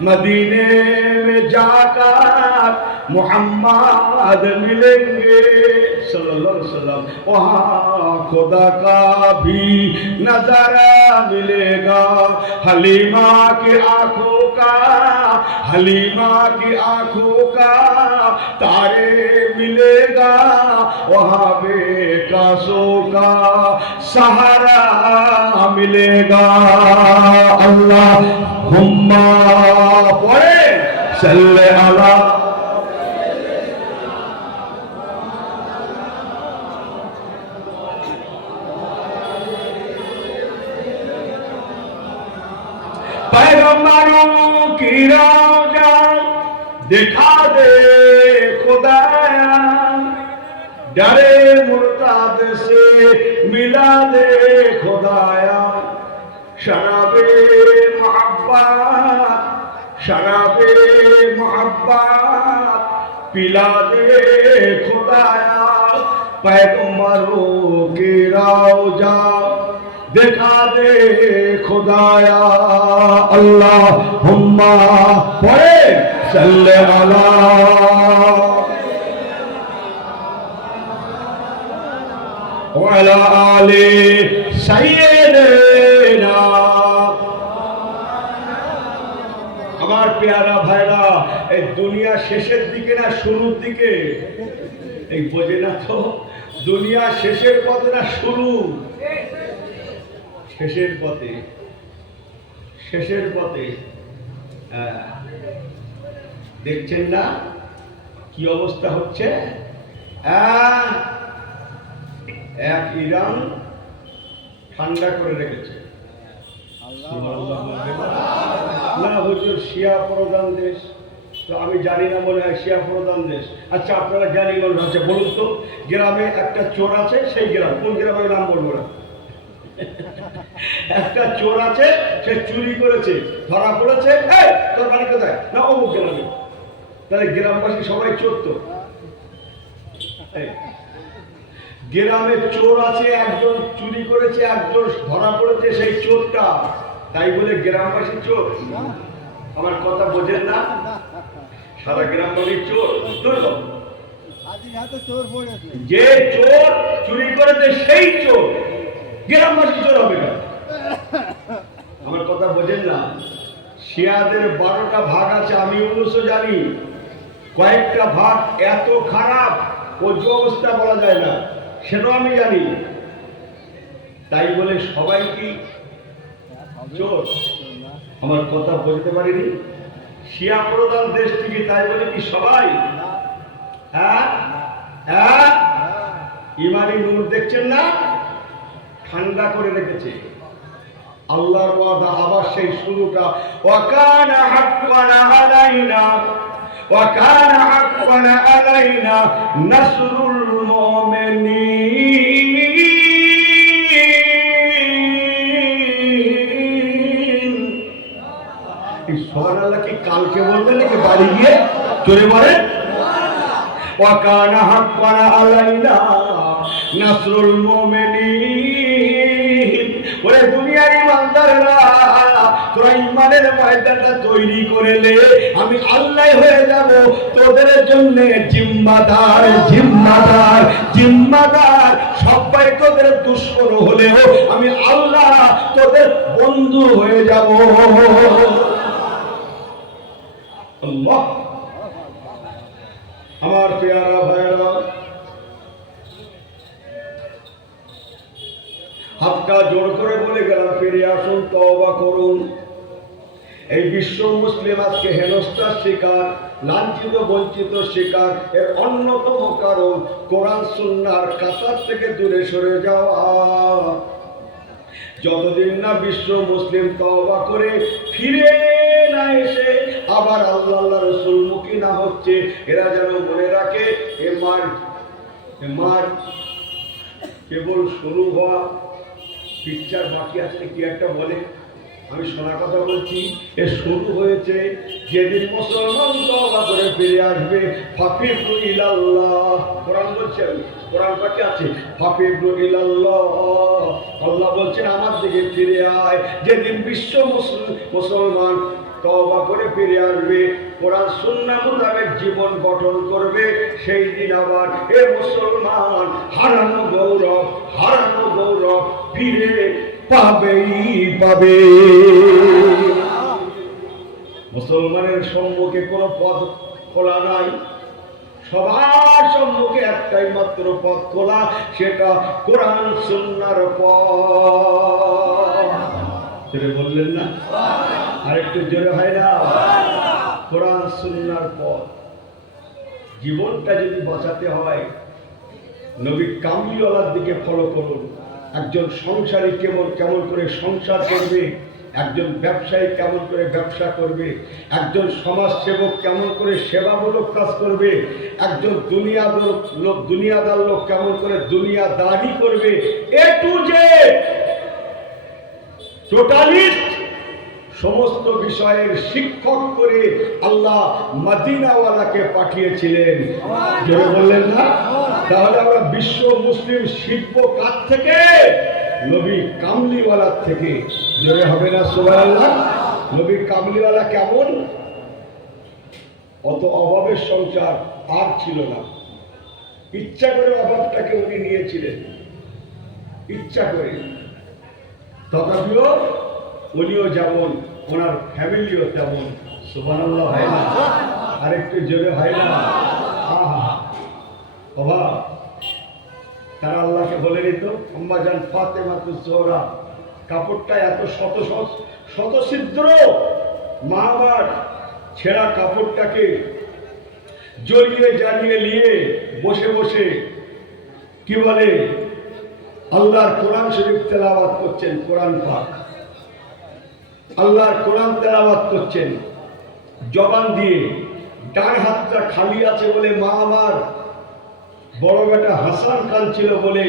मदीने में जाकर मोहम्मद मिलेंगे सल्लल्लाहु अलैहि वसल्लम, वहाँ खुदा का भी नजारा मिलेगा। हलीमा की आंखों का, हलीमा की आंखों का तारे मिलेगा, वहाँ बेकासों का सहारा मिलेगा। अल्लाहुम्मा सल्ले अला पैगंबरों की रोजा दिखा दे खुदाया, डरे मुर्ताद से मिला दे खुदाया। शराबे मोहब्बत, शराबे मोहब्बत पिला दे खुदाया। पैगंबरों की रोजा दिखा दे खुदाया। अल्लाहुम्मा सल्ले अला वाला आले सय्यिदना। আমার পেয়ারা ভাইরা, এই দুনিয়া শেষের দিকে না শুরুর দিকে? এই বোঝে না তো, দুনিয়া শেষের পথে না শুরু? শেষের পথে, শেষের পথে। দেখছেন না কি অবস্থা হচ্ছে? এক ইরান ঠান্ডা করে রেখেছে, না হুজুর শিয়া প্রধান দেশ, তো আমি জানি না, মনে হয় শিয়া প্রধান দেশ। আচ্ছা আপনারা জ্ঞানী মনে হচ্ছে, বলুন তো গ্রামে একটা চোর আছে, সেই গ্রাম কোন গ্রামের নাম বলবো না, একটা চোর আছে, সে চুরি করেছে, ধরা পড়েছে, তোর বাড়ি কোথায়? না অমুক গ্রামে। তাহলে গ্রামবাসী সবাই চোর তো? গ্রামে চোর আছে, একজন চুরি করেছে, একজন ধরা পড়েছে, সেই চোরটা, তাই বলে গ্রামবাসী চোর? আমার কথা বোঝেন না? সারা গ্রামবাসী চোর? যে চোর চুরি করেছে সেই চোর, গ্রামবাসী চোর হবে না? আমার কথা বোঝেন না? শিয়াদের 12টা ভাগ আছে, আমি অবশ্য জানি। কয়েকটা ভাগ এত খারাপ ও যে অবস্থা বলা যায় না, সেটাও আমি জানি। তাই বলে সবাই কি চোর? আমার কথা বলতে পারিনি। শিয়া প্রধান দেশ থেকে, তাই বলে কি সবাই? হ্যাঁ হ্যাঁ, ইমানি নূর দেখছেন না, ঠান্ডা করে রেখেছে। আল্লাহর ওয়াদা, আবার সেই শুরুটা, ওয়াকানা হাক্কান আলাইনা, ওয়াকানা হাক্কান আলাইনা নাসরুল মুমিনিন। চলে বলে ওয়াকানা হাক্কান আলাইনা নাসরুল মুমিনিন। ওরে দুনিয়ার ইমানদাররা, তোরা ইমানের ময়দানটা তৈরি করলে আমি আল্লাহ হয়ে যাব তোদের জন্য জিম্মাদার জিম্মাদার জিম্মাদার। সবাই তোদের দুশমন হলেও আমি আল্লাহ তোদের বন্ধু হয়ে যাব। আল্লাহ। আমার পেয়ারা ভাইরা, হাতটা জোর করে বলে গেলাম ফিরে আসুন, তওবা করুন। এই বিশ্ব মুসলিম আজকে হেনস্থার শিকার, লাঞ্ছিত বঞ্চিত শিকার। এর অন্যতম কারণ কোরআন সুন্নাহর কাতার থেকে দূরে সরে যাওয়া। যতদিন না বিশ্ব মুসলিম তওবা করে ফিরে না এসে আবার আল্লাহ রাসূল মুখী না হচ্ছে, এরা যেন মনে রাখে এ মার কেবল শুরু হওয়া, পিকচার বাকি আছে। কি একটা বলে, আমি শোনা কথা বলছি, এ শুরু হয়েছে যেদিন মুসলমান তওবা করে ফিরে আসবে। ফাফিরু ইলাল্লাহ, কোরআন বলছে, কোরআন পাকে আছে ফাফিরু ইলাল্লাহ। আল্লাহ বলছেন আমার দিকে ফিরে আয়। যেদিন বিশ্ব মুসলমান তওবা করে ফিরে আসবে, কোরআন সুন্নাহ মোতাবেক জীবন গঠন করবে, সেই দিন আবার এ মুসলমান হারানো গৌরব ফিরে পাবেই পাবে। মুসলমানের সম্মুখে কোনো পথ খোলা নাই, সবার সম্মুখে একটাই মাত্র পথ খোলা, সেটা কোরআন সুন্নাহর পথ। সেটা বললেন না? আরেকটু জোরে হয় না? কোরআন সুন্নাহর পথ। জীবনটা যদি বাঁচাতে হয় নবী কামলিওয়ালার দিকে ফলো করুন। একজন সংসারী কেমন করে সংসার করবে, একজন ব্যবসায়ী কেমন করে ব্যবসা করবে, একজন সমাজসেবক কেমন করে সেবামূলক কাজ করবে, একজন দুনিয়াদার লোক কেমন করে দুনিয়াদারি করবে, এ টু জেড টোটালিস্ট সমস্ত বিষয়ের শিক্ষক করে আল্লাহ মদিনাওয়ালাকে পাঠিয়েছিলেন। যেটা বললেন না? তাহলে আমরা বিশ্ব মুসলিম শিল্প কাজ থেকে, নবী কামলিওয়ালার থেকে। জোরে হবে না সুবহানাল্লাহ? নবী কামলিওয়ালা কেমন? অত অভাবের সংসার আর ছিল না, ইচ্ছা করে অভাবটাকে উনি নিয়েছিলেন, ইচ্ছা করে। তথাপিও উনিও যেমন, ওনার ফ্যামিলিও তেমন। সুবহানাল্লাহ হয় না? আরেকটু জোরে হয় না? অভাব। তারা আল্লাহকে বলে নিত, আম্মাজান ফাতেমাতুজ জোহরা কাপড়টা এত শত ছিদ্র, মা আমার ছেঁড়া কাপড়টাকে জড়িয়ে জানিয়ে নিয়ে বসে বসে কি বলে আল্লাহর কোরআন শরীফ তেলাওয়াত করছেন। কোরআন পাক আল্লাহর কোরআন তেলাওয়াত করছেন জবান দিয়ে। ডান হাতটা খালি আছে বলে মা আমার বড় বেটা হাসান কাঁদছিল বলে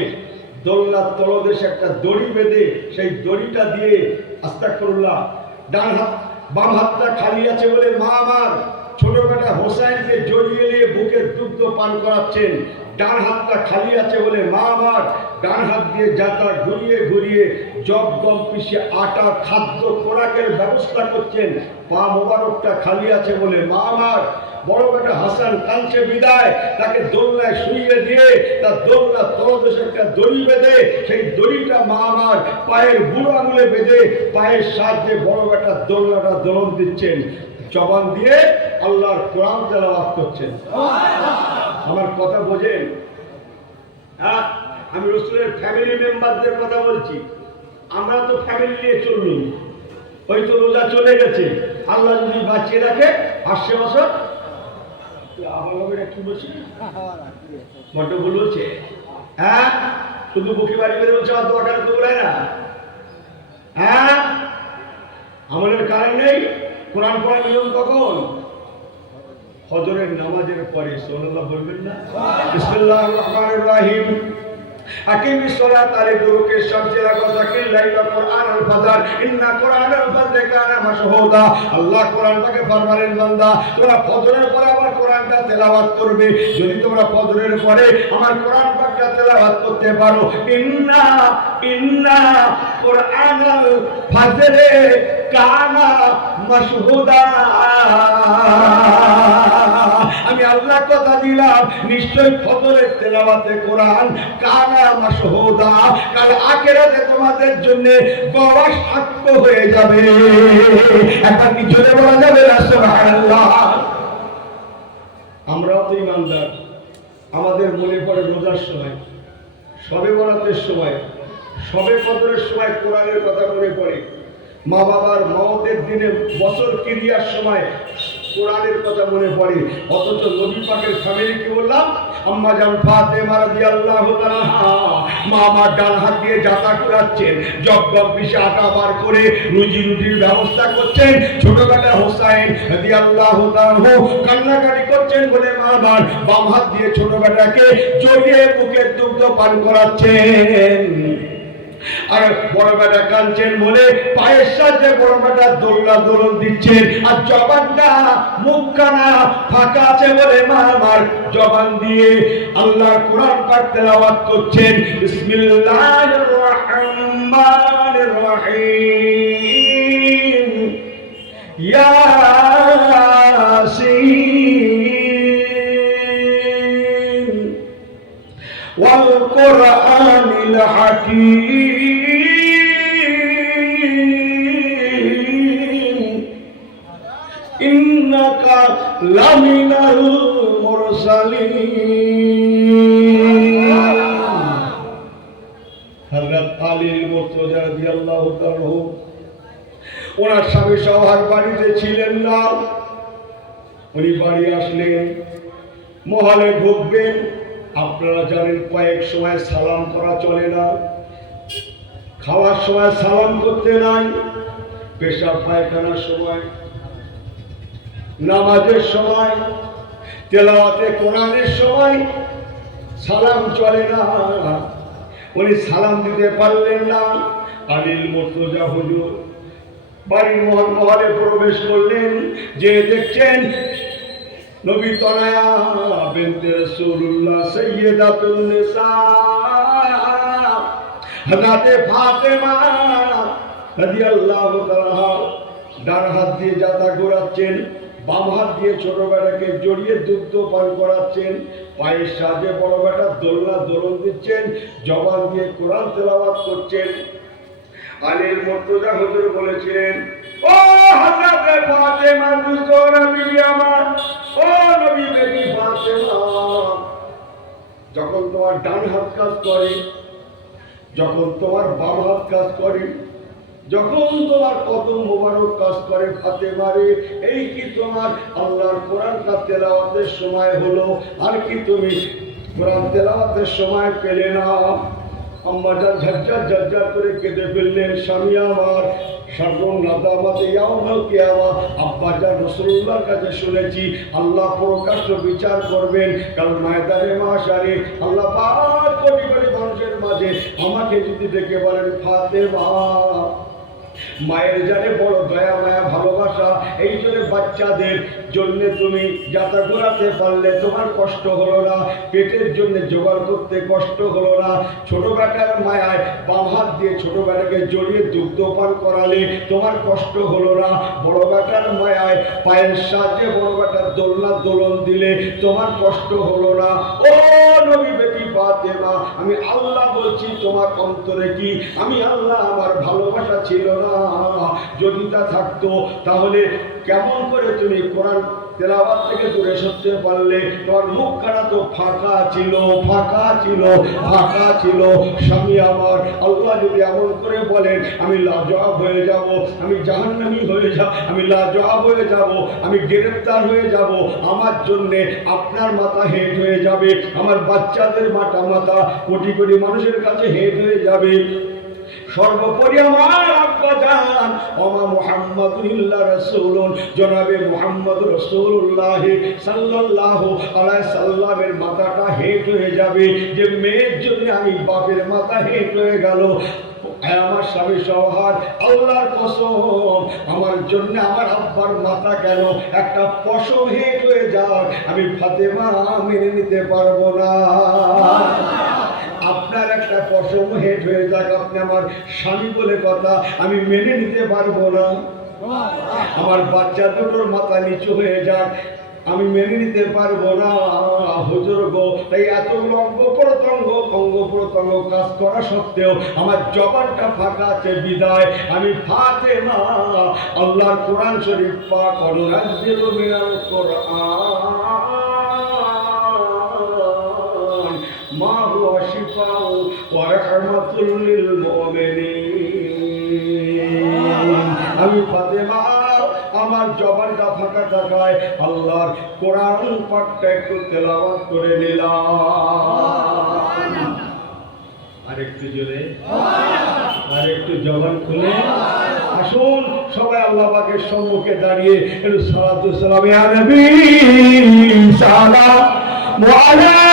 দোলনার তলদেশে একটা দড়ি বেঁধে সেই দড়িটা দিয়ে আস্তাগফিরুল্লাহ, বাম হাতটা খালি আছে বলে মা আমার ছোট বেটা হোসাইনকে জড়িয়ে নিয়ে বুকের দুগ্ধ পান করাচ্ছেন। ডান হাতটা খালি আছে বলে মা আমার ডান হাত দিয়ে যাতা ঘুরিয়ে ঘুরিয়ে জব গম পিষে আটা খাদ্য খোরাকের ব্যবস্থা করছেন। পা মোবারকটা খালি আছে বলে মা আমার বড় বেটা হাসান কাঁদছে বিদায়, তাকে দোলনায় শুইয়ে দিয়ে তার দোলনার তলদেশে একটা দড়ি বেঁধে সেই দড়িটা মা আমার পায়ের বুড়ো আঙুলে বেঁধে পায়ের সাহায্যে বড় বেটা দোলনাটা দোলন দিচ্ছেন। জবান দিয়ে আল্লাহর কোরআন তেলাওয়াত করছেন। আমার কথা বোঝেন? হ্যাঁ, আমি রাসূলের ফ্যামিলি মেম্বারদের কথা বলছি। আমরা তো ফ্যামিলি নিয়ে চললুম, ওই তো রোজা চলে গেছে, আল্লাহ যদি বাঁচিয়ে রাখে 500 বছর। আমার কি বলছি বড্ড ভুল হচ্ছে। হ্যাঁ, শুধু বুকে বাড়ি বেঁধে বলছে আমার দোয়াটা দৌড়ায় না। হ্যাঁ, আমাদের কারেন্ট নেই, কোরআন পড়ার নিয়ম কখন? ফজরের নামাজের পরে। সুবহানাল্লাহ বলবেন না? বিসমিল্লাহির রহমানির রহিম। আকিমিস সালাতা লিদুরুকিশ শামসি ইলা গাসাকিল লাইলি কুরআনুল ফাজর ইন্না কুরআনাল ফাজরি কানা মাশহুদা। আল্লাহ কোরআন পাকে ফরমালেন বান্দা তোমরা ফজরের পরে আমার কোরআনটা তেলাওয়াত করবে। যদি তোমরা ফজরের পরে আমার কোরআন পাকটা তেলাওয়াত করতে পারো, ইন্না কুরআনাল ফাজরি কানা মাশহুদা, আমি আল্লাহ কথা দিলাম নিশ্চয় ফজরের তেলাওয়াতে কোরআন কানা মাশহুদা, কাল আখিরাতে তোমাদের জন্য গওয়াহ সাক্ষ্য হয়ে যাবে। এখন কি জোরে বলা যাবে না সুবহানাল্লাহ? আমরাও তো ইমানদার, আমাদের মনে পড়ে রোজার সময়, শবে বরাতের সময়, শবে কদরের সময় কোরআনের কথা মনে পড়ে, মা বাবার মওতের দিনে বছর কিরিয়ার সময় কোরআনের কথা মনে পড়ে। অথচ নবী পাকের ফ্যামিলি কি বললাম, আম্মা জান ফাতেমা রাদিয়াল্লাহু তাআলা মা আমার ডান হাত দিয়ে যাতা করাচ্ছেন, জব পিসে আটা বার করে রুজি রুটির ব্যবস্থা করছেন। ছোট বেটা হোসাইন রাদিয়াল্লাহু তাআলা কান্নাকাটি করছেন বলে মা আমার বাম হাত দিয়ে ছোট বেটাকে জড়িয়ে বুকের দুগ্ধ পান করাচ্ছেন। আর বড় বেটা কাঁদছেন বলে পায়ের সাথে বড় বেটা দোলনা দোলন দিচ্ছেন, আর জবানটা মুখখানা ফাঁকা আছে বলে মা আমার জবান দিয়ে আল্লাহর কোরআন পাক তেলাওয়াত করছেন। বিসমিল্লাহির রহমানির রহিম, ইয়াসিন ওয়াল কুরআনিল হাকীম ইন্নাকা লামিনাল মুরসালিন। হযরত আলী মুর্তজা রাদিয়াল্লাহু তাআলা ওনার স্বামী সবার বাড়িতে ছিলেন না। উনি বাড়ি আসলেন, মহলে ঢুকবেন। আপনারা জানেন কয়েক সময় সালাম করা চলে না, খাওয়ার সময় সালাম করতে নাই, পেশাব পায়খানার সময়, নামাজের সময়, তেলাওয়াতে কোরআনের সময় সালাম চলে না। উনি সালাম দিতে পারলেন না। আলীল মুর্তজা হুজুর বাড়ির মহলে প্রবেশ করলেন, যে দেখছেন নবী তনয়া বিনতে রাসূলুল্লাহ সাইয়্যিদাতুন নিসা হযরত ফাতেমা রাদিয়াল্লাহু তাআলা ডান হাত দিয়ে যাতা ঘোরাচ্ছেন, বাম হাত দিয়ে ছোট বেটাকে জড়িয়ে দুগ্ধ পান করাচ্ছেন, পায়ের সাথে বড় বেটা দোলনা দোলন দিচ্ছেন, জবান দিয়ে কোরআন তেলাওয়াত করছেন। আলীর মুর্তজা হুজুর বলেছিলেন, ও হযরত ফাতেমা দুজোরা বিবি আমার, ও নবী বেবি ফাতেমা, যখন তোমার ডান হাত কাজ করে, যখন তোমার বাম হাত কাজ করে, যখন তোমার কদম মোবারক কাজ করে ফাতেমা রে, এই কি তোমার আল্লাহর কোরআনটা তেলাওয়াতের সময় হলো? আর কি তুমি কোরআন তেলাওয়াতের সময় পেলে না? আম্মা জান ঝরঝর ঝরঝর করে কেঁদে ফেললেন। স্বামী আমার সর্বম নাদামাতে ইয়াউমাল কিয়ামা, আব্বা জান রাসূলুল্লাহর কাছে শুনেছি আল্লাহ প্রকাশ্য বিচার করবেন কাল ময়দানে মাশারে। আল্লাহ পাক কোটি কোটি মানুষের মাঝে আমাকে যদি ডেকে বলেন ফাতেমা, মায়ের জানে বড় দয়া মায়া ভালোবাসা, এই জন্য বাচ্চাদের জন্য তুমি যাতা ঘোরাতে পারলে তোমার কষ্ট হলো না, পেটের জন্য জোগাড় করতে কষ্ট হলো না, ছোট বেটার মায়ায় বাম হাত দিয়ে ছোট বেটাকে জড়িয়ে দুগ্ধ পান করালে তোমার কষ্ট হলো না, বড় বেটার মায়ায় পায়ের সাহায্যে বড় বেটার দোলনা দোলন দিলে তোমার কষ্ট হলো না। ও নবী বেটি ফাতেমা, আমি আল্লাহ বলছি তোমার অন্তরে কি আমি আল্লাহ আমার ভালোবাসা ছিল না? যদি তা থাকতো তাহলে কেমন করে তুমি কোরআন তেলাওয়াত থেকে দূরে সরতে পারলে? তোমার মুখখানা তো ফাঁকা ছিল, ফাঁকা ছিল, ফাঁকা ছিল। স্বামী আমার, আল্লাহ যদি এমন করে বলেন আমি লাজবাব হয়ে যাব, আমি জাহান্নামী হয়ে যাব, আমি লাজবাব হয়ে যাব, আমি গ্রেফতার হয়ে যাব, আমার জন্যে আপনার মাথা হেট হয়ে যাবে, আমার বাচ্চাদের মাথা কোটি কোটি মানুষের কাছে হেট হয়ে যাবে। সর্বোপরি আমার আব্বা জান ওমা মুহাম্মাদুর ইল্লা রাসূলুন জনাবে মুহাম্মদ রাসূলুল্লাহ সাল্লাল্লাহু আলাইহি সাল্লামের মাথাটা হেঁট হয়ে যাবে যে মেয়ের জন্য আমি বাপের মাথা হেঁট হয়ে গেল। আমার স্বামী সহার আল্লাহর কসম আমার জন্য আমার আব্বার মাথা কেন একটা পশম হেঁট হয়ে যাক আমি ফাতেমা মেনে নিতে পারবো না। আপনার একটা পশম হেঁট হয়ে যাক আপনি আমার স্বামী বলে কথা আমি মেনে নিতে পারবো না। আমার বাচ্চা দুটোর মাথা নিচু হয়ে যাক আমি মেনে নিতে পারবো না। হুজুর গো তাই এত অঙ্গ প্রত্যঙ্গ কাজ করা সত্ত্বেও আমার জবানটা ফাঁকা আছে বিদায় আমি ফাতেমা আল্লাহর কোরআন শরীফ পাক অনুনাজ্জিলু মিনাল কোরআন মা হুয়া শিফাউ ওয়া রাহমাতুল লিল মুমিনিন। আমি ফাতেমা আমার জবানটা ফাঁকা থাকায় আল্লাহর কোরআন পাকটা একটু তেলাওয়াত করে নিলাম। আরেকটু জোরে আরেকটু জবান খুলে আসুন সবাই আল্লাহ পাকের সম্মুখে দাঁড়িয়ে একটু সালাতু সালাম ইয়া নবী সালামু আলাইকা।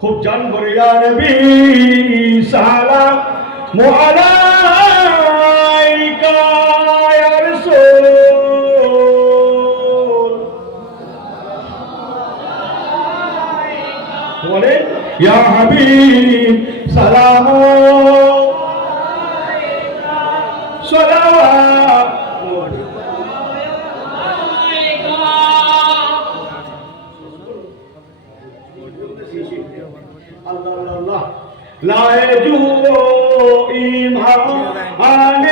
খুব জান ভরে ইয়া নবী সালামু আলাইকা ইয়া রাসূল বলে ইয়া হাবিব সালামু আলাইকা সালাওয়াত لا يجوء إيمان